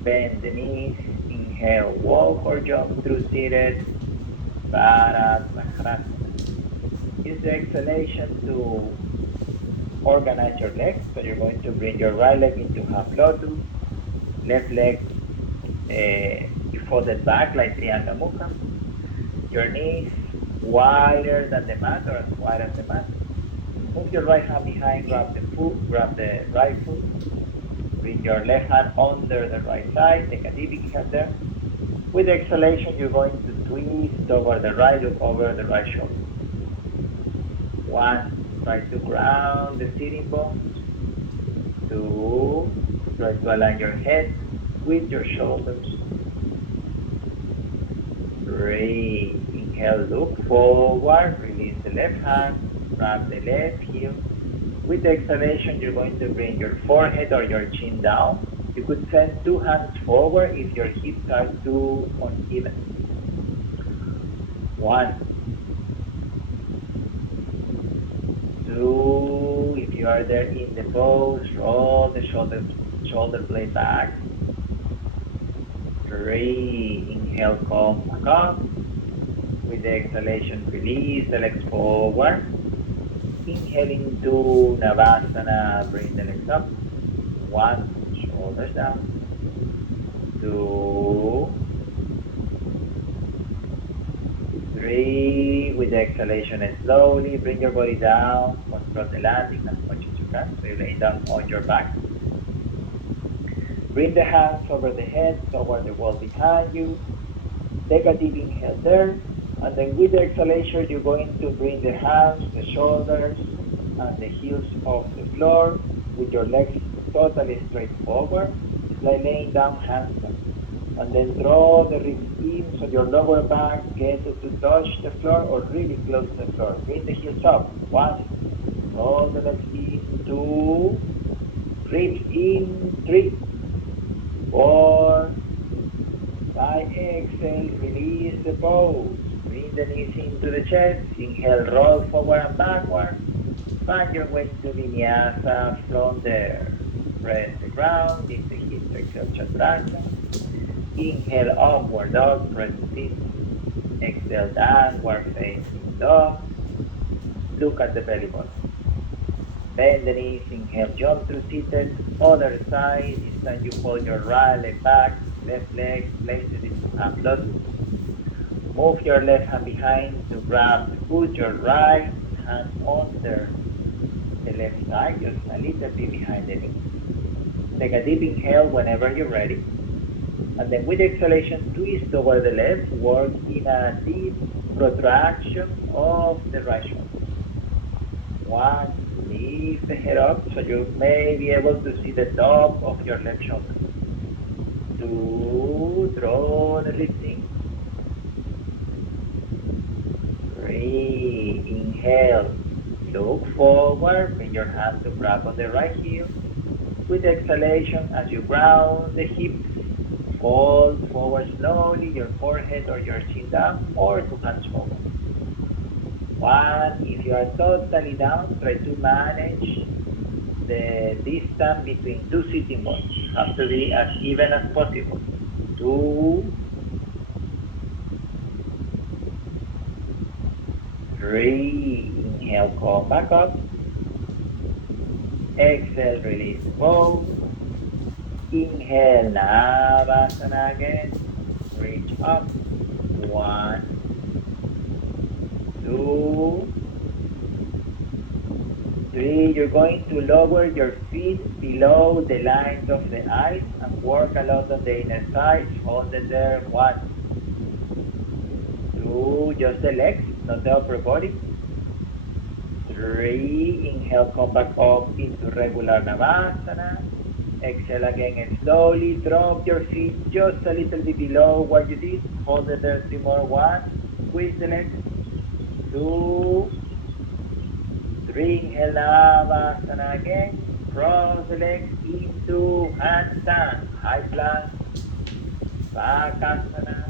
bend the knees, inhale, walk or jump through seated, Padmasana. Use the exhalation to organize your legs. So you're going to bring your right leg into half lotus, left leg you fold it back like Trianga Mukha. Your knees wider than the mat or as wide as the mat. Move your right hand behind, grab the right foot. Bring your left hand under the right side, take a deep inhale there. With the exhalation, you're going to twist over the right, look over the right shoulder. 1, try to ground the sitting bones. 2, try to align your head with your shoulders. 3, inhale, look forward, release the left hand, grab the left heel. With the exhalation, you're going to bring your forehead or your chin down. You could send 2 hands forward if your hips are too uneven. 1, 2, if you are there in the pose, roll the shoulder blade back. 3, inhale, come back up. With the exhalation, release the legs forward. Inhaling to Navasana, bring the legs up. 1, shoulders down. 2, 3, with the exhalation and slowly bring your body down, control the landing as much as you can. So you're laying down on your back. Bring the hands over the head, toward the wall behind you. Take a deep inhale there. And then with the exhalation, you're going to bring the hands, the shoulders, and the heels off the floor with your legs totally straight forward. It's like laying down handstand. And then draw the ribs in so your lower back gets to touch the floor or really close to the floor. Bring the heels up. 1, roll the legs in. 2, ribs in. 3, 4, 5, exhale, release the pose. Bring the knees into the chest. Inhale, roll forward and backward. Find your way to Vinyasa from there. Press the ground, lift the hips, exhale, Chaturanga. Inhale, upward dog, press the feet. Exhale, downward facing dog. Look at the belly button. Bend the knees, inhale, jump through seated. Other side, this time you hold your right leg back, left leg, place it into half lotus. Move your left hand behind to grab, put your right hand under the left side, just a little bit behind the knee. Take a deep inhale whenever you're ready. And then with exhalation, twist over the left, work in a deep protraction of the right shoulder. 1, lift the head up so you may be able to see the top of your left shoulder. 2, draw the ribs in. 3, inhale, look forward, bring your hand to grab on the right heel. With exhalation, as you ground the hips, fold forward slowly, your forehead or your chin down, or 2 hands forward. 1, if you are totally down, try to manage the distance between 2 sitting bones. Have to be as even as possible. 2, 3, inhale, come back up. Exhale, release the pose. Inhale, Navasana again. Reach up. 1, 2, 3. You're going to lower your feet below the lines of the eyes and work a lot on the inner thighs. Hold it there. 1, 2, just the legs, not the upper body. 3, inhale, come back up into regular Navasana. Exhale again and slowly drop your feet just a little bit below what you did. Hold it there. 3 more. 1, squeeze the legs. 2, 3, inhale, Navasana again. Cross the legs into handstand, high plank, Bakasana,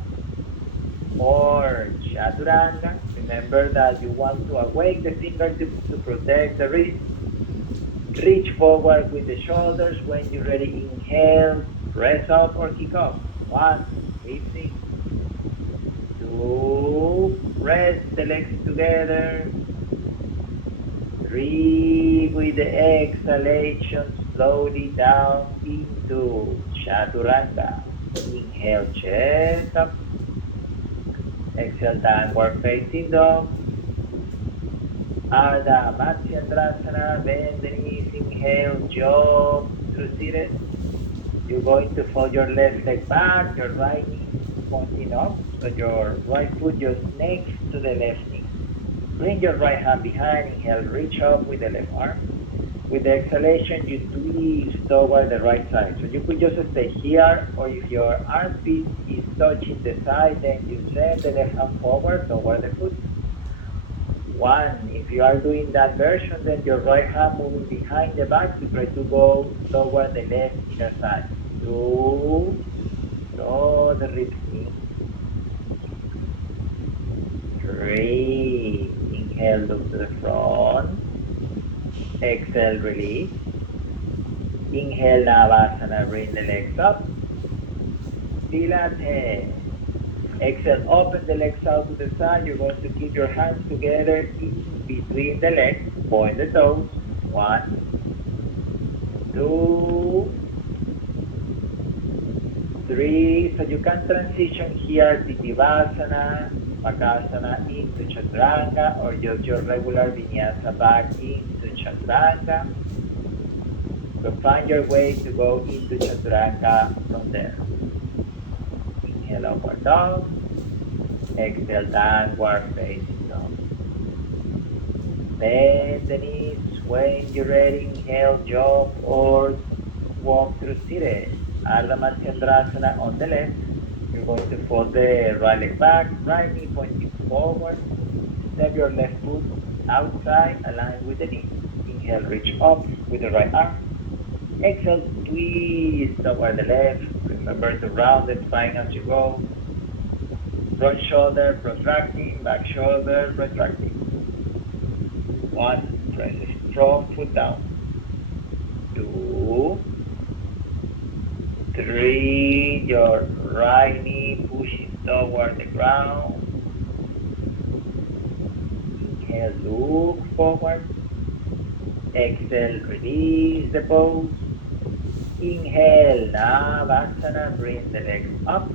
or Chaturanga. Remember that you want to awake the fingertips to protect the wrist. Reach forward with the shoulders. When you're ready, inhale, press up or kick off. 1, lifting. 2, press the legs together. 3, with the exhalation, slowly down into Chaturanga. Inhale, chest up. Exhale, downward facing dog. Ardha Matsyendrasana, bend the knees, inhale, jump through seated. You're going to fold your left leg back, your right knee pointing up, so your right foot just next to the left knee. Bring your right hand behind, inhale, reach up with the left arm. With the exhalation, you twist toward the right side. So you could just stay here, or if your armpit is touching the side, then you send the left hand forward toward the foot. 1. If you are doing that version, then your right hand moving behind the back to try to go toward the left inner side. 2. Draw the ribs in. 3. Inhale, look to the front. Exhale, release. Inhale, Navasana, bring the legs up. Pilates. Exhale, open the legs out to the side. You're going to keep your hands together in between the legs. Point the toes. 1, 2, 3. So you can transition here, Titivasana, Bakasana into Chaturanga, or just your regular Vinyasa back into Chaturanga. So find your way to go into Chaturanga from there. Inhale, upward dog. Exhale, downward facing dog. Bend the knees. When you're ready, inhale, jump or walk through seated. Ardha Matsyendrasana on the left. You're going to fold the right leg back, right knee pointing forward. Step your left foot outside, align with the knee. Inhale, reach up with the right arm. Exhale, twist toward the left. Remember to round the spine as you go. Front shoulder protracting, back shoulder retracting. 1. Press a strong foot down. 2, 3. Your right knee pushing toward the ground. Inhale, look forward. Exhale, release the pose. Inhale, Navasana, bring the legs up.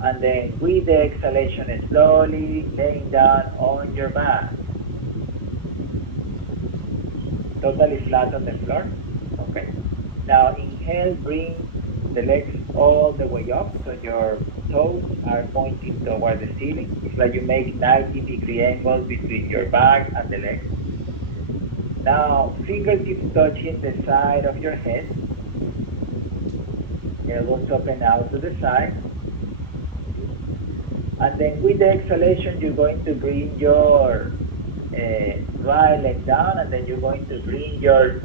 And then with the exhalation, slowly laying down on your back. Totally flat on the floor. Okay. Now inhale, bring the legs all the way up, so your toes are pointing toward the ceiling. It's like you make 90-degree angles between your back and the legs. Now, fingertips touching the side of your head. Elbows open out to the side. And then with the exhalation, you're going to bring your right leg down, and then you're going to bring your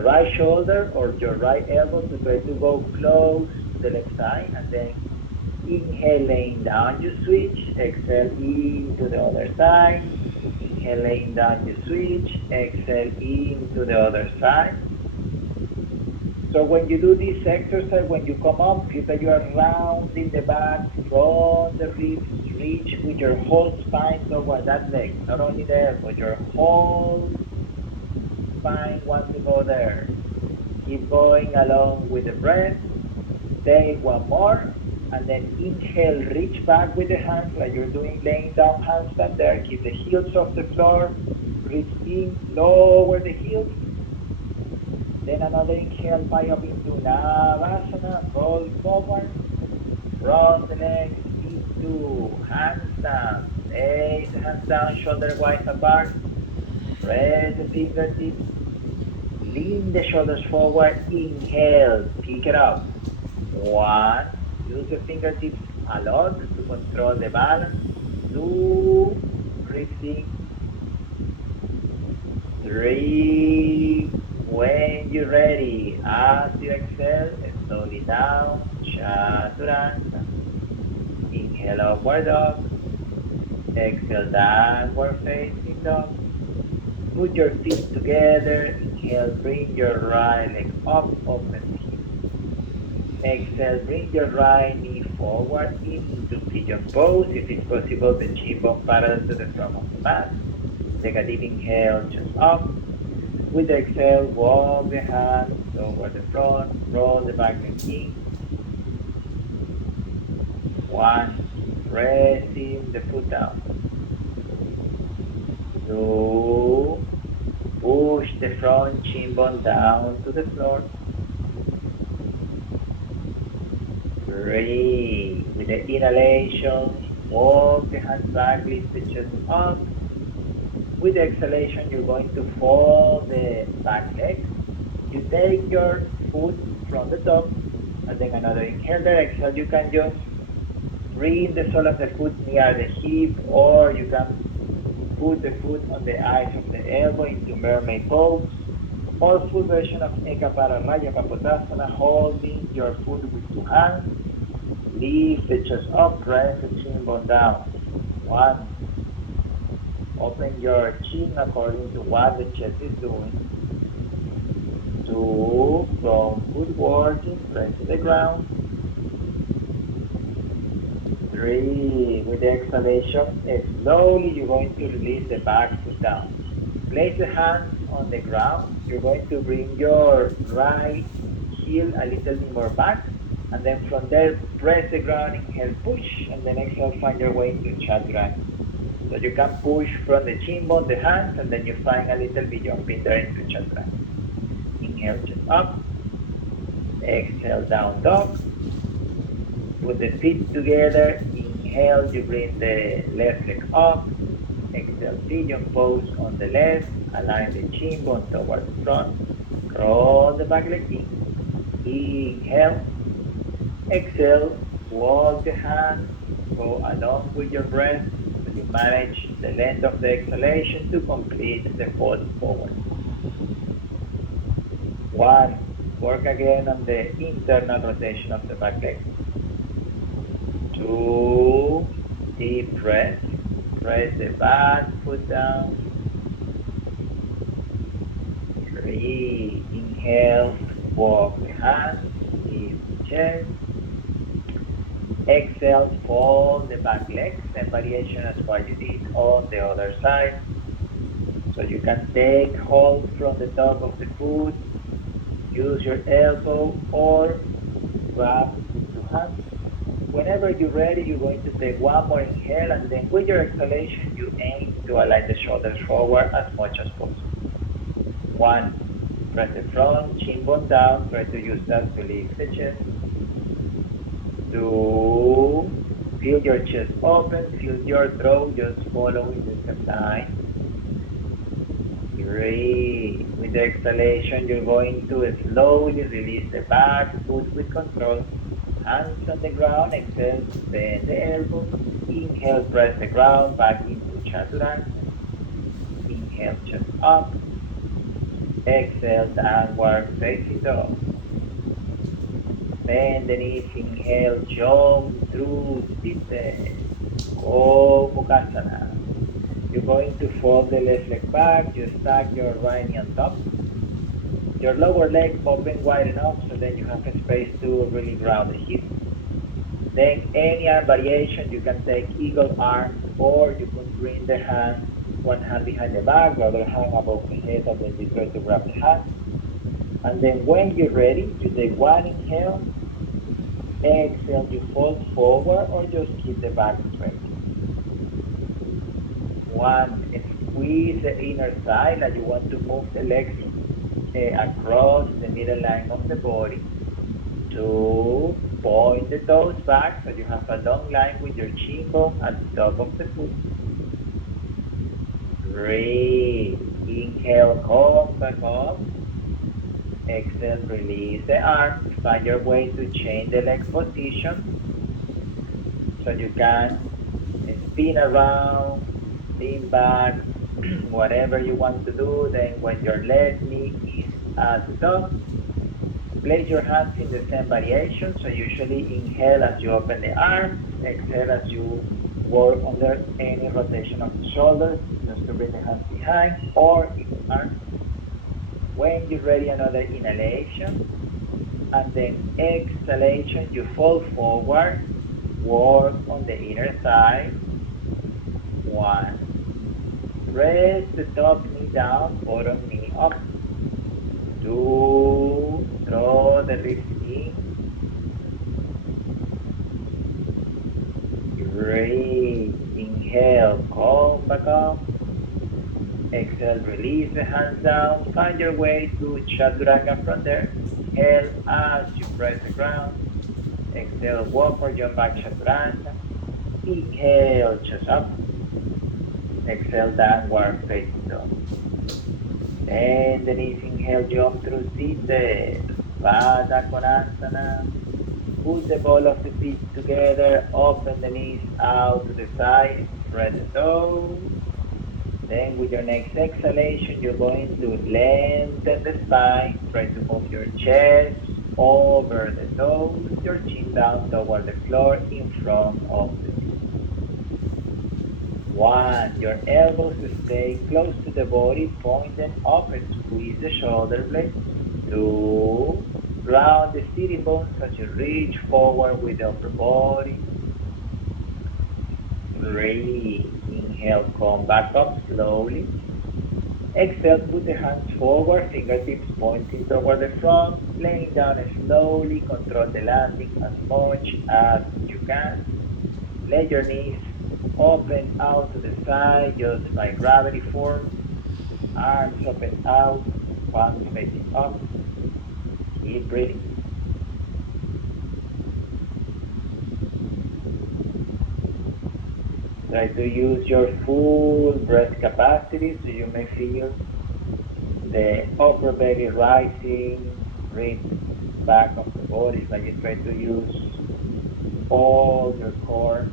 right shoulder or your right elbow to try to go close to the left side. And then inhale, laying down, you switch. Exhale, into the other side. Inhale, laying down, you switch. Exhale, into the other side. So when you do this exercise, when you come up, feel that you are rounding the back, draw the ribs, reach with your whole spine toward that leg. Not only there, but your whole spine wants to go there. Keep going along with the breath. Take one more. And then inhale, reach back with the hands like you're doing laying down handstand there. Keep the heels off the floor. Reach in, lower the heels. Then another inhale, fly up into Navasana, roll forward, cross the legs into handstand. Lay the hands down, shoulder wide apart. Press the fingertips, lean the shoulders forward, inhale, pick it up. 1, use the fingertips a lot to control the balance. 2, breathing. 3, when you're ready, as you exhale, slowly down, Chaturanga. Inhale, upward dog. Exhale, downward facing dog. Put your feet together. Inhale, bring your right leg up, open the hip. Exhale, bring your right knee forward into pigeon pose. If it's possible, the chin bone parallel to the front of the mat. Take a deep inhale, just up. With the exhale, walk the hands over the front, roll the back leg in. 1, pressing the foot down. 2, push the front shin bone down to the floor. Breathe. With the inhalation, walk the hands back, lift the chest up. With the exhalation, you're going to fold the back legs. You take your foot from the top, and then another inhale there. Exhale, you can just bring the sole of the foot near the hip, or you can put the foot on the eyes of the elbow into mermaid pose, or full version of Ekapada Raya Papotasana, holding your foot with two hands. Lift the chest up, press the chin bone down. 1. Open your chin according to what the chest is doing. 2. From footworking, press to the ground. 3. With the exhalation, slowly you're going to release the back foot down. Place the hands on the ground. You're going to bring your right heel a little bit more back. And then from there, press the ground, inhale, push, and then exhale, find your way into chaturanga. So you can push from the chin bone, the hands, and then you find a little bit jumping there into chaturanga. Inhale, chest up. Exhale, down dog. Put the feet together. Inhale, you bring the left leg up. Exhale, pigeon pose on the left. Align the chin bone towards the front. Roll the back leg in. Inhale. Exhale, walk the hands, go along with your breath, so you manage the length of the exhalation to complete the fold forward. 1, work again on the internal rotation of the back leg. 2, deep breath, press the back foot down. 3, inhale, walk the hands, lift the chest. Exhale, fold the back leg, same variation as what you did on the other side. So you can take hold from the top of the foot, use your elbow, or grab with two hands. Whenever you're ready, you're going to take one more inhale, and then with your exhalation, you aim to align the shoulders forward as much as possible. 1, press the front, chin bone down, try to use that to lift the chest. 2, feel your chest open, feel your throat just following the same line. 3, with the exhalation, you're going to slowly release the back foot with control. Hands on the ground, exhale, bend the elbow. Inhale, press the ground back into chaturanga. Inhale, chest up. Exhale, downward facing dog. Bend the knees, inhale, jump through seated. Gomukasana. You're going to fold the left leg back, you stack your right knee on top. Your lower leg open wide enough so then you have a space to really ground the hips. Then any arm variation, you can take eagle arm, or you can bring the hand, one hand behind the back, the other hand above the head, and then you try to grab the hand. And then when you're ready, you take one inhale, exhale, you fold forward or just keep the back straight. 1, squeeze the inner side and you want to move the legs across the middle line of the body. 2, point the toes back so you have a long line with your chin bone at the top of the foot. 3, inhale, come back up. Exhale, release the arms. Find your way to change the leg position so you can spin around, lean back, whatever you want to do. Then when your left knee is at the top, place your hands in the same variation. So usually inhale as you open the arms, exhale as you work under any rotation of the shoulders, just to bring the hands behind or in the arms. When you're ready, another inhalation, and then exhalation, you fall forward, work on the inner side. 1, press the top knee down, bottom knee up. 2, draw the ribs in. 3, inhale, come back up. Exhale, release the hands down. Find your way to chaturanga from there. Inhale as you press the ground. Exhale, walk or jump back chaturanga. Inhale, chest up. Exhale, downward facing dog. Bend the knees, inhale, jump through seated. Baddha Konasana. Put the ball of the feet together, open the knees out to the side, spread the toes. Then with your next exhalation, you're going to lengthen the spine. Try to move your chest over the toes, your chin down toward the floor in front of the feet. 1, your elbows stay close to the body, point them up and squeeze the shoulder blades. 2, round the sitting bones as you reach forward with the upper body. 3, inhale, come back up slowly. Exhale, put the hands forward, fingertips pointing toward the front, laying down slowly, control the landing as much as you can. Let your knees open out to the side just by gravity force. Arms open out, palms facing up. Keep breathing. Try to use your full breath capacity so you may feel the upper belly rising, ribs back of the body, but you try to use all your core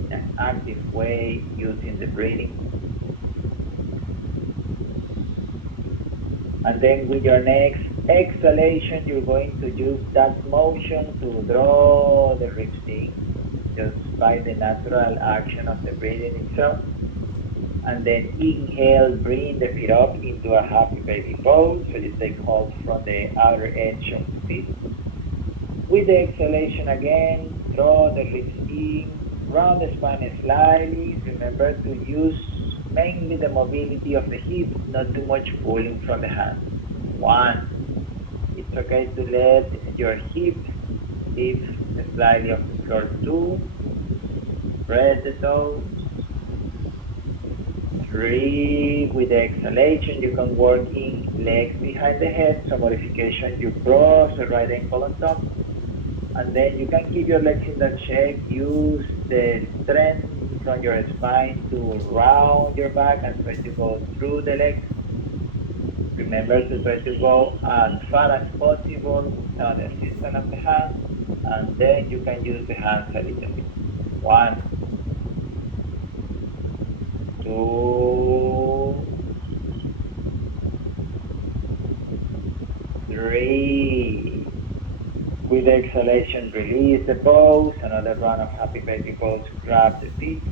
in an active way using the breathing. And then with your next exhalation, you're going to use that motion to draw the ribs in, just by the natural action of the breathing itself. And then inhale, bring the feet up into a happy baby pose. So you take hold from the outer edge of the feet. With the exhalation again, draw the ribs in, round the spine slightly. Remember to use mainly the mobility of the hips, not too much pulling from the hands. 1, it's okay to let your hips lift slightly off the floor. 2, spread the toes. 3, with the exhalation, you can work in legs behind the head. So modification, you cross the right ankle on top. And then you can keep your legs in that shape. Use the strength from your spine to round your back and try to go through the legs. Remember to try to go as far as possible on the assistance of the hands. And then you can use the hands a little bit. 1, 2, 3. With the exhalation, release the pose. Another round of happy baby pose. Grab the feet.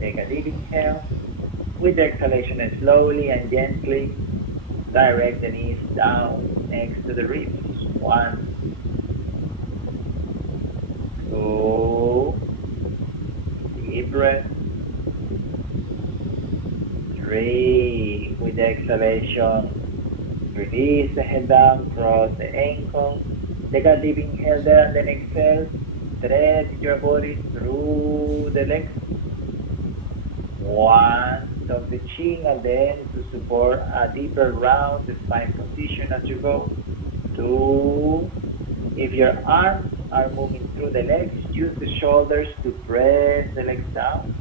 Take a deep inhale. With the exhalation, slowly and gently direct the knees down next to the ribs. 1, 2, deep breath. 3, with the exhalation, release the head down, cross the ankle. Take a deep inhale there and then exhale. Stretch your body through the legs. 1, tuck the chin and then to support a deeper round the spine position as you go. 2, if your arms are moving through the legs, use the shoulders to press the legs down.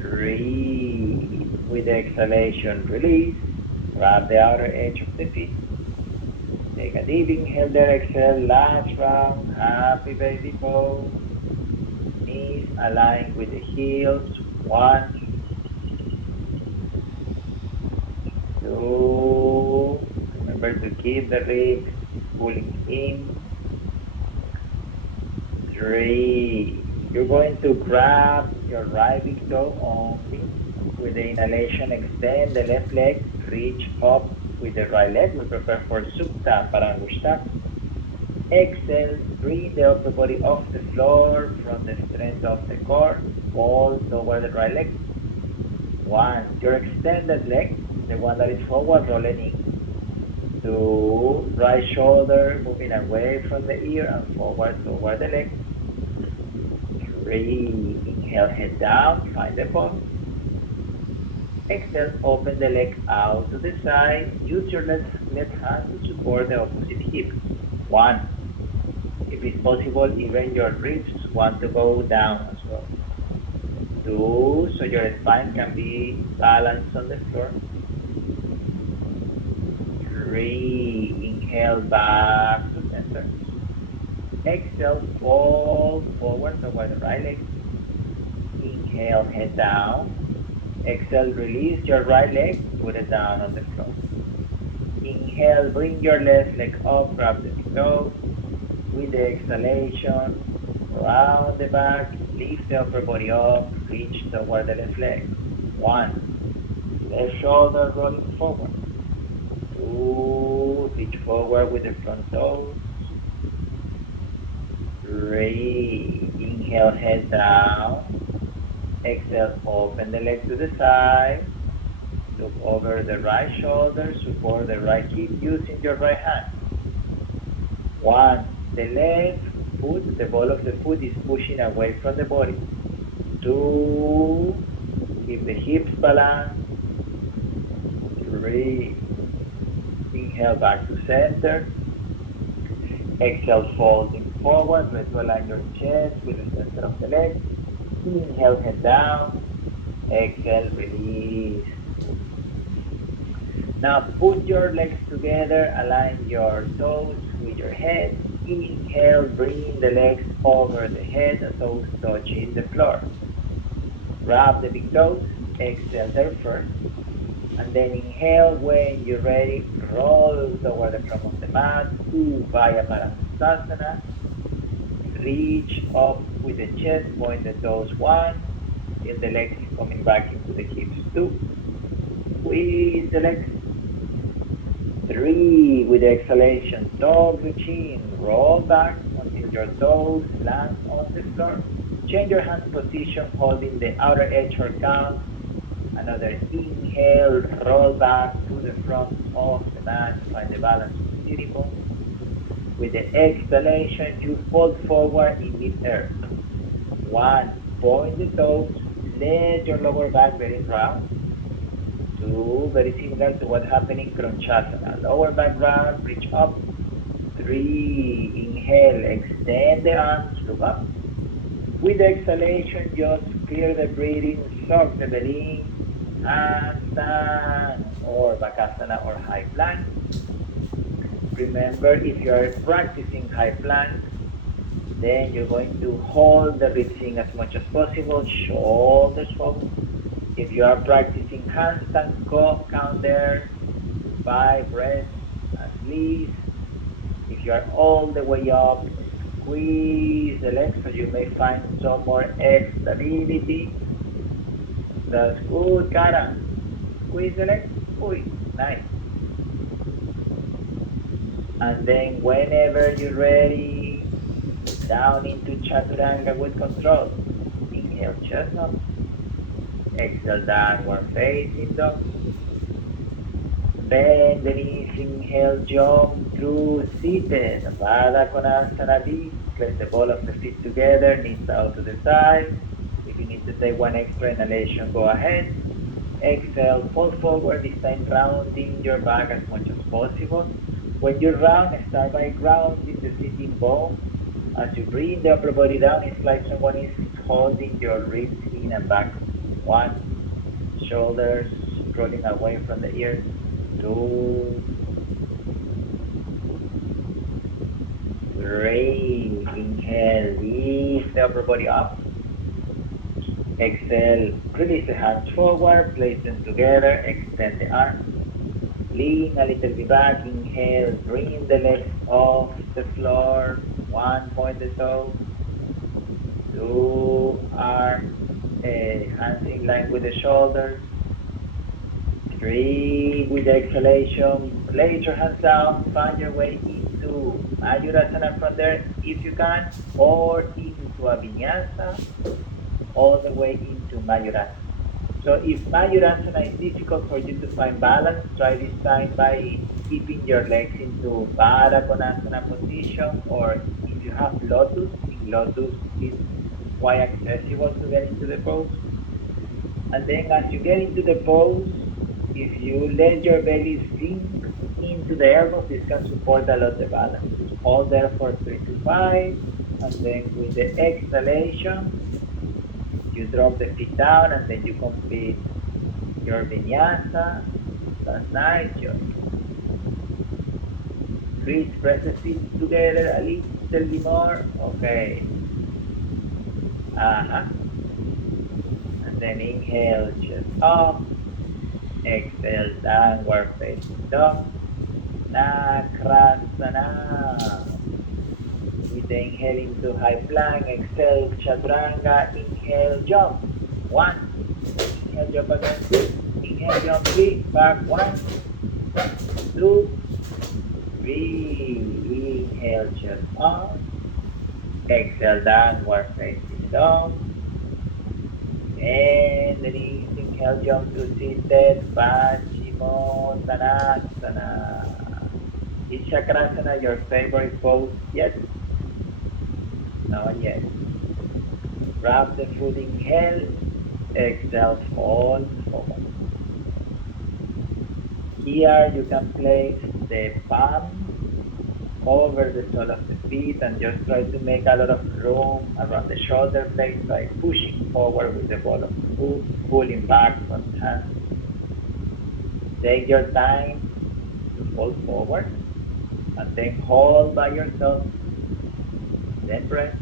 3, with the exhalation, release. Grab the outer edge of the feet. Take a deep inhale there, exhale, last round, happy baby pose. Knees align with the heels. 1, 2, remember to keep the ribs pulling in. 3, you're going to grab your right big toe only. With the inhalation, extend the left leg, reach up with the right leg. We prepare for Supta Parangushta. Exhale, bring the upper body off the floor from the strength of the core. Fall toward the right leg. 1, your extended leg, the one that is forward rolling in. 2, right shoulder moving away from the ear and forward toward the leg. 3, inhale, head down, find the pose. Exhale, open the leg out to the side. Use your left hand to support the opposite hip. 1, If it's possible, even your ribs want to go down as well. 2, so your spine can be balanced on the floor. 3, inhale back to center. Exhale, fold forward toward the right leg. Inhale, head down. Exhale, release your right leg, put it down on the floor. Inhale, bring your left leg up, grab the toe. With the exhalation, round the back, lift the upper body up, reach toward the left leg. 1, left shoulder rolling forward. 2, reach forward with the front toes. 3, inhale, head down. Exhale, open the leg to the side. Look over the right shoulder, support the right hip using your right hand. 1, the left foot, the ball of the foot is pushing away from the body. 2, keep the hips balanced. 3, inhale back to center. Exhale, folding forward. Try to align your chest with the center of the leg. Inhale, head down. Exhale, release. Now put your legs together, align your toes with your head. Inhale, bring the legs over the head, the toes touching the floor. Wrap the big toes, exhale there first. And then inhale, when you're ready, roll toward the front of the mat, Upaya Parasasana. Reach up with the chest, point the toes 1, feel the legs coming back into the hips 2. Squeeze the legs. 3, with the exhalation, tuck the chin, roll back until your toes land on the floor. Change your hand position, holding the outer edge or count. Another inhale, roll back to the front of the mat, find the balance of the sitting bones. With the exhalation, you fold forward in mid-air. 1, point the toes, let your lower back very round. 2, very similar to what happened in Kronchasana. Lower back round, reach up. 3, inhale, extend the arms, look up. With the exhalation, just clear the breathing, suck the belly in, handstand or Bakasana or high plank. Remember, if you are practicing high plank, then you're going to hold the ribs in as much as possible, shoulders forward. If you are practicing handstand, count there, 5 reps at least. If you are all the way up, squeeze the legs so you may find some more stability. That's good, Kara. Squeeze the legs, squeeze, nice. And then whenever you're ready, down into Chaturanga with control. Inhale, chest up. Exhale, downward facing dog. Bend the knees, inhale, jump through seated. Baddha Konasana B. Place the ball of the feet together, knees out to the side. If you need to take one extra inhalation, go ahead. Exhale, fold forward, this time rounding your back as much as possible. When you round, start by grounding the sitting bone. As you bring the upper body down, it's like someone is holding your ribs in and back. 1, shoulders rolling away from the ears. 2, 3, inhale, lift the upper body up. Exhale, release the hands forward, place them together, extend the arms. Lean a little bit back, inhale, bring the legs off the floor. 1, point the toes. 2, arms, hands in line with the shoulders. 3, with the exhalation, place your hands down, find your way into Mayurasana from there if you can, or into a Vinyasa, all the way into Mayurasana. So if Mayurasana is difficult for you to find balance, try this time by keeping your legs into Baddha Konasana position, or if you have Lotus, in Lotus is quite accessible to get into the pose. And then as you get into the pose, if you let your belly sink into the elbows. This can support a lot the balance. Hold there for 3 to 5, and then with the exhalation, you drop the feet down, and then you complete your vinyasa. That's nice, Joy. Please press the feet together a little bit more. Okay. And then inhale, chest up. Exhale, downward facing dog. Nakrasana. With the inhale into high plank, exhale, chaturanga, inhale, jump. 1. Inhale, jump again. 2. Inhale, jump 3. Back 1, 2, 3. Inhale, chest up. Exhale, downward facing dog. And release, inhale, jump to seated, Paschimottanasana. Is Chakrasana your favorite pose? Yes? Not yet. Wrap the foot, inhale, exhale, fold forward. Here you can place the palm over the sole of the feet and just try to make a lot of room around the shoulder blades by pushing forward with the ball of the foot, pulling back from the hands. Take your time to fold forward and then hold by yourself, then press.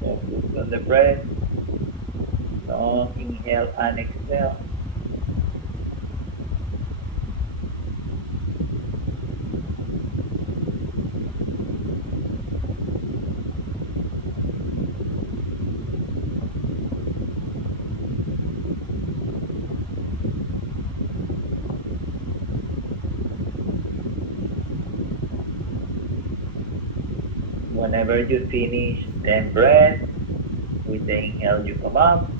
Focus on the breath. Long inhale and exhale. Whenever you finish, then breath. With the inhale, you come up.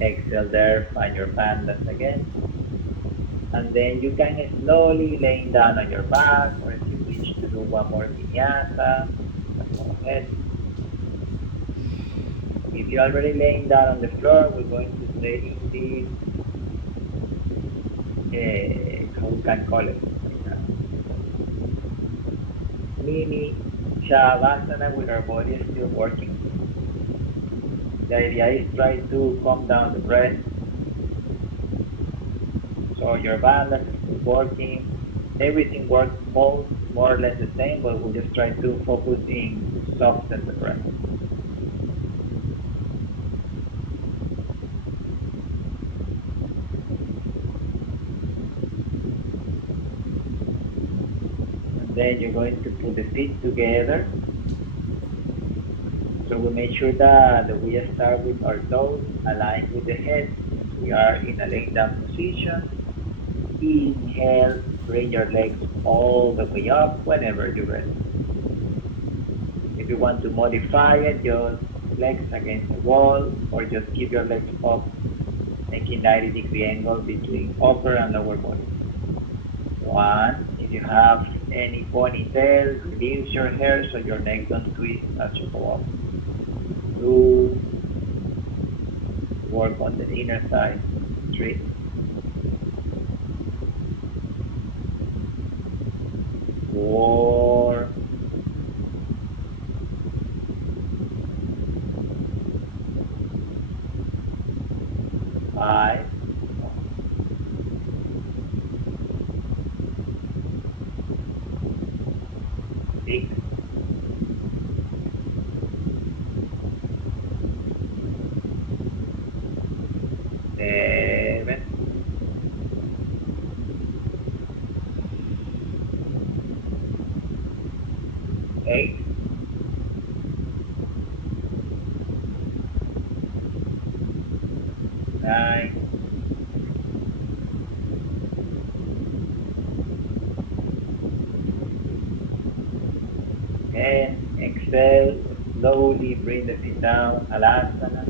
Exhale there, find your bandhas again. And then you can slowly lay down on your back, or if you wish to do one more vinyasa, go ahead. If you're already laying down on the floor, we're going to stay in this, how we can call it, mini Shavasana with our body still working. The idea is try to calm down the breath. So your bandhas is working. Everything works more or less the same, but we'll just try to focus in soften the breath. And then you're going to put the feet together. So we make sure that we start with our toes aligned with the head. We are in a laying down position. Inhale, bring your legs all the way up whenever you're ready. If you want to modify it, just legs against the wall, or just keep your legs up, making 90-degree angle between upper and lower body. 1, if you have any ponytail, release your hair so your neck don't twist as you go up. 2, work on the inner side. 3, 4, 5, 6, 7, 8, 9, 10. Exhale, slowly bring the feet down, Halasana.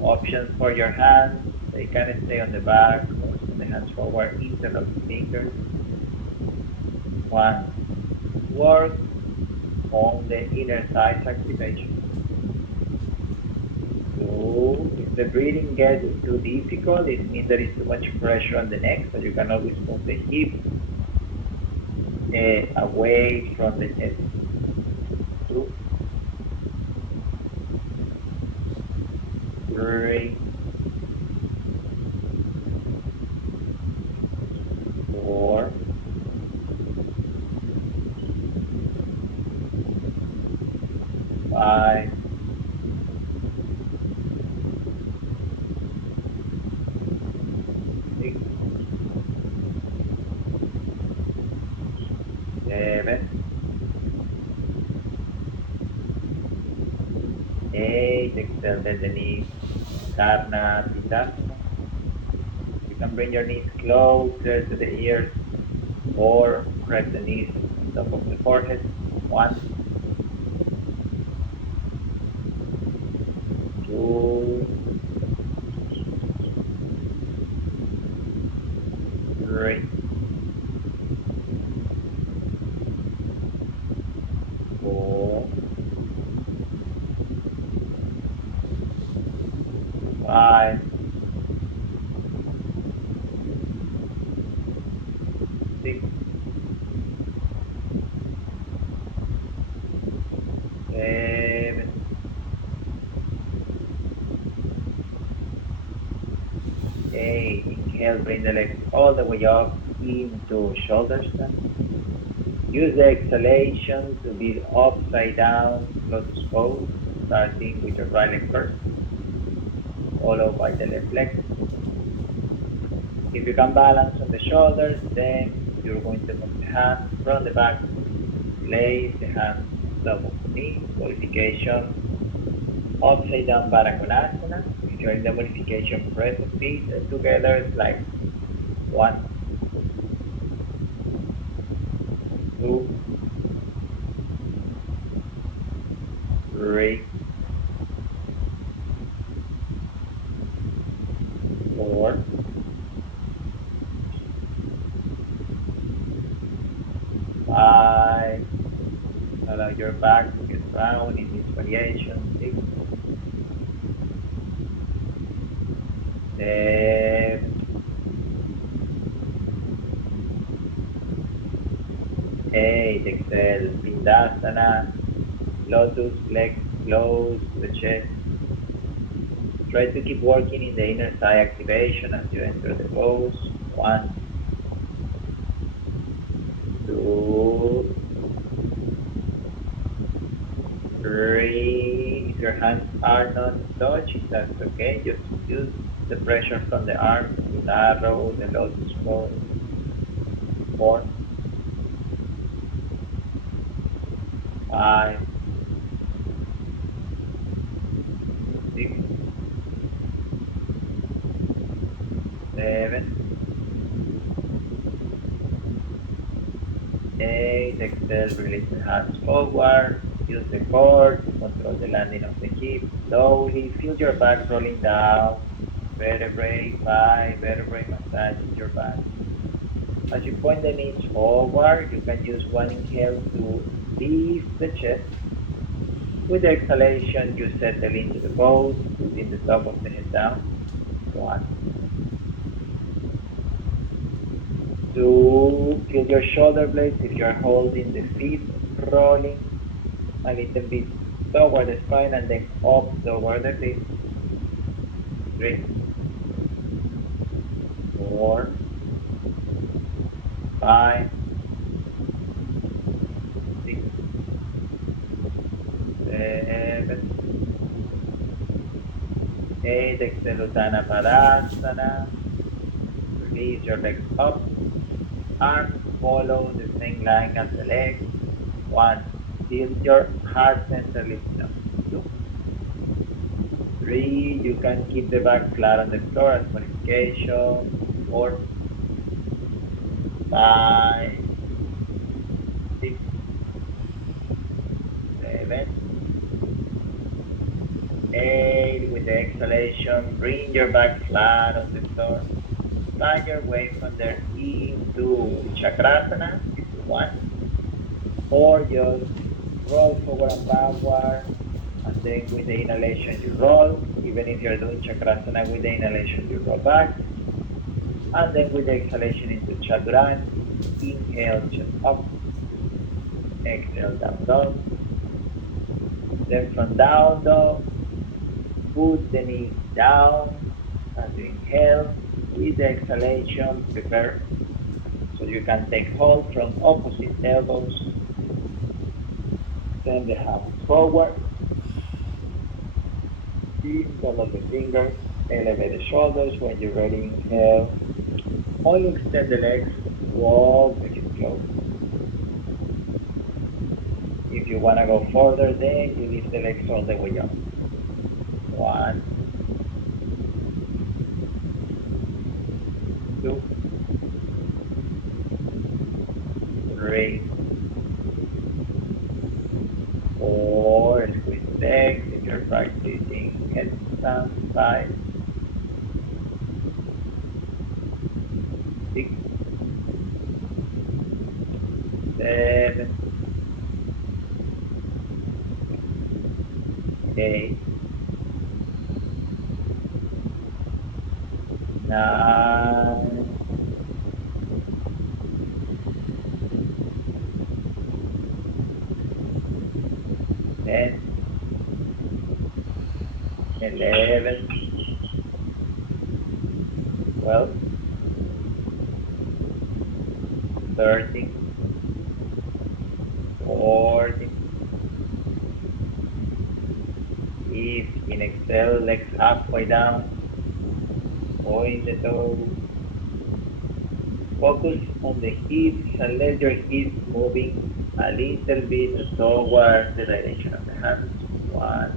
Options for your hands, they can stay on the back or send the hands forward, interlock the fingers. 1, work. on the inner thighs activation. 2, if the breathing gets too difficult, it means there is too much pressure on the neck, so you can always move the hips away from the chest. 2, 3, 4, 5, 6, 7, 8, extend the knees, Karna Pitasana. You can bring your knees closer to the ears or press the knees on top of the forehead. 1, 2, 3, 4, 5, 6, 7, 8. Inhale, bring the legs all the way up into shoulder stand. Use the exhalation to be upside down, lotus pose, starting with your right leg first, followed by the left leg. If you can balance on the shoulders, then you're going to move the hands from the back, place the hands on top of the knee, modification, upside down Baddha. If you're in the modification, press the feet together, slide. 1, 2, 3, 4, 5. Allow your back to get round in this variation. 6, 7, 8. Exhale, Pindasana, lotus, legs close to the chest. Try to keep working in the inner thigh activation as you enter the pose. 1, 2, 3. If your hands are not touching, that's okay. Just use the pressure from the arms to narrow the lotus pose. 4, 5, 6, 7, 8. Exhale, release the hands forward. Use the core to control the landing of the hips. Slowly feel your back rolling down. Vertebrae by vertebrae, massaging your back. As you point the knees forward, you can use one inhale to lift the chest. With the exhalation, you settle into the pose, putting the top of the head down. 1, 2, feel your shoulder blades if you are holding the feet, rolling a little bit toward the spine and then up toward the feet. 3, 4, 5, 6, 7, 8. Exhale, Uttanapana Padasana. Release your legs up. Arms follow the same line as the legs. 1. Feel your heart center lifting up. 2, 3. You can keep the back flat on the floor as modification. 4, 5, 6, 7, 8. With the exhalation, bring your back flat on the floor. Find your way from there into Chakrasana if you want, or just roll forward and backward, and then with the inhalation you roll. Even if you're doing chakrasana, with the inhalation you roll back, and then with the exhalation into chaturanga. Inhale, chest up, exhale, down dog. Then from down dog, put the knees down as you inhale. With the exhalation, prepare so you can take hold from opposite elbows. Send the hands forward. Interlock the fingers. Elevate the shoulders. When you're ready, inhale. Only extend the legs. Walk the hips close. If you want to go further, then you lift the legs all the way up. 1, 2, 3, 4. Squeeze legs if you're practicing headstand. 5, 6, 7, 8, 9, 10, 11, 12, 13, 14, 15. Exhale, legs halfway down. Point the toes. Focus on the hips and let your hips moving a little bit towards the direction of the hands. 1,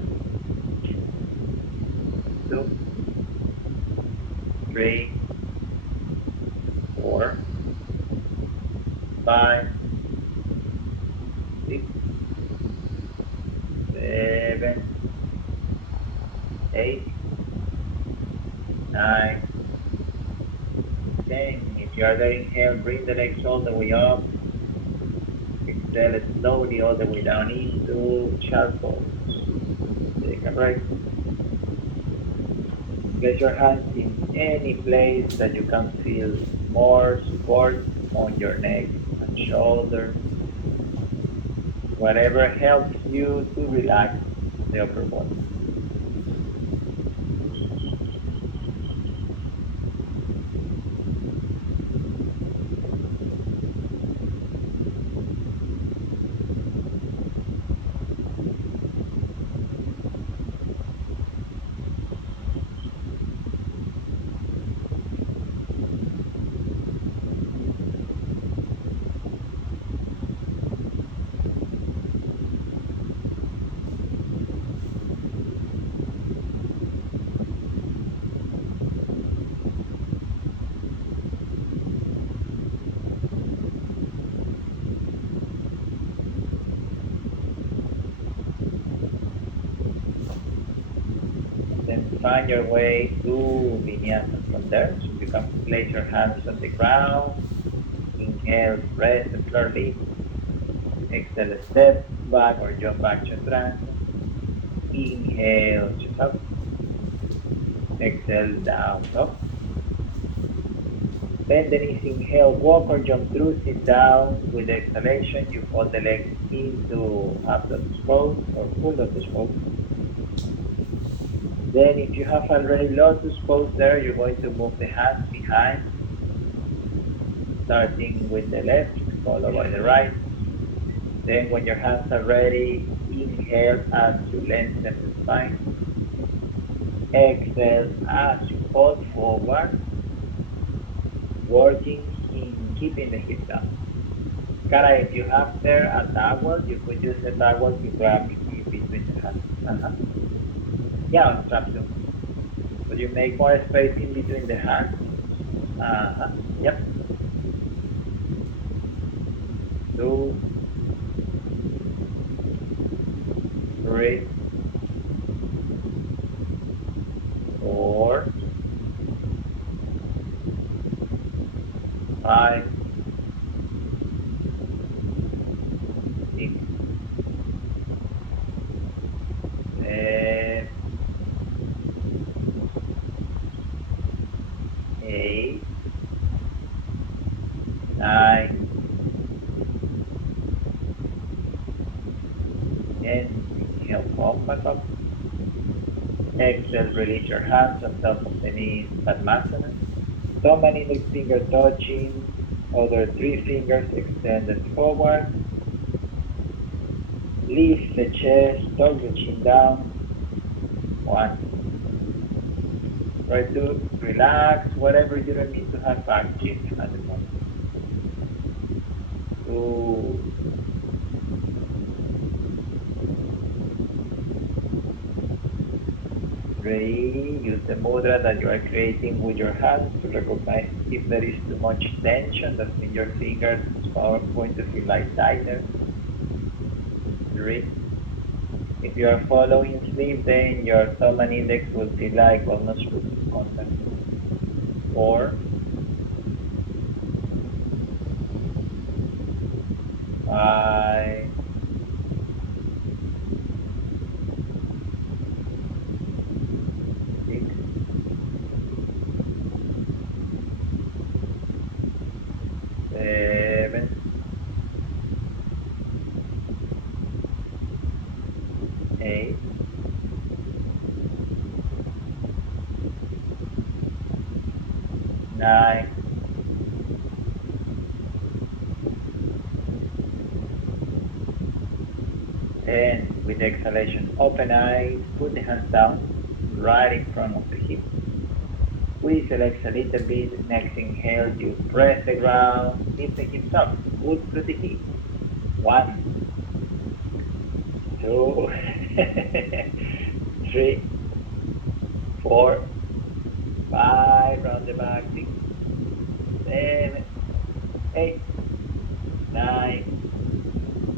2, 3, 4, 5, 6, 7, 8, 9, 10. If you are there, inhale, bring the legs all the way up. Exhale slowly all the way down into child pose. Take a break. Place your hands in any place that you can feel more support on your neck and shoulders. Whatever helps you to relax the upper body. Then find your way to vinyasa from there. So you can place your hands on the ground. Inhale, press the floor lift. Exhale, step back or jump back chaturanga. Inhale, chest up. Exhale, down dog. Bend the knees, inhale, walk or jump through, sit down. With the exhalation, you fold the legs into half lotus pose or full lotus pose. Then if you have already lotus pose there, you're going to move the hands behind, starting with the left, followed by the right. Then when your hands are ready, inhale as you lengthen the spine. Exhale as you fold forward, working in keeping the hips down. Cara, if you have there a towel, you could use the towel to grab in between the hands. Yeah, on strap too. So you make more space in between the hands. Yep. 2, 3, 4, 5, 6, back up. Exhale, release your hands on top of the knees, Padmasana. Thumb and index finger touching, other three fingers extended forward. Lift the chest, tuck the chin down. 1. Try to relax whatever you don't need to have active at the moment. 2. 3. Use the mudra that you are creating with your hands to recognize if there is too much tension. That means your fingers are going to feel like tighter. 3. If you are following sleep, then your thumb and index will feel like almost losing contact. 4. 5. 6. 7. 8. 9. 10. With exhalation, open eyes, put the hands down, right in front of the hips. Squeeze the legs a little bit. Next inhale, you press the ground, lift the hips up, pull through the hips. 1, 2, 3, 4, 5, round the back, 6, 7, 8, 9,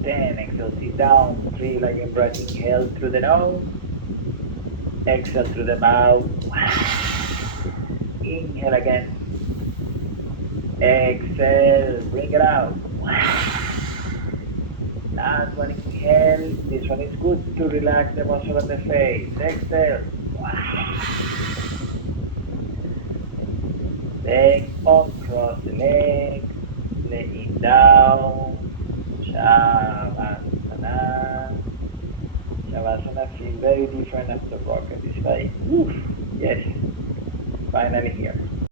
10. Exhale, sit down, feel like a breath. Inhale through the nose, exhale through the mouth. Inhale again, exhale, bring it out. Last one, inhale. This one is good to relax the muscle on the face. Exhale. Then uncross the legs, laying down. Shavasana. Shavasana feels very different after rocket. It's like, woof, yes, finally here.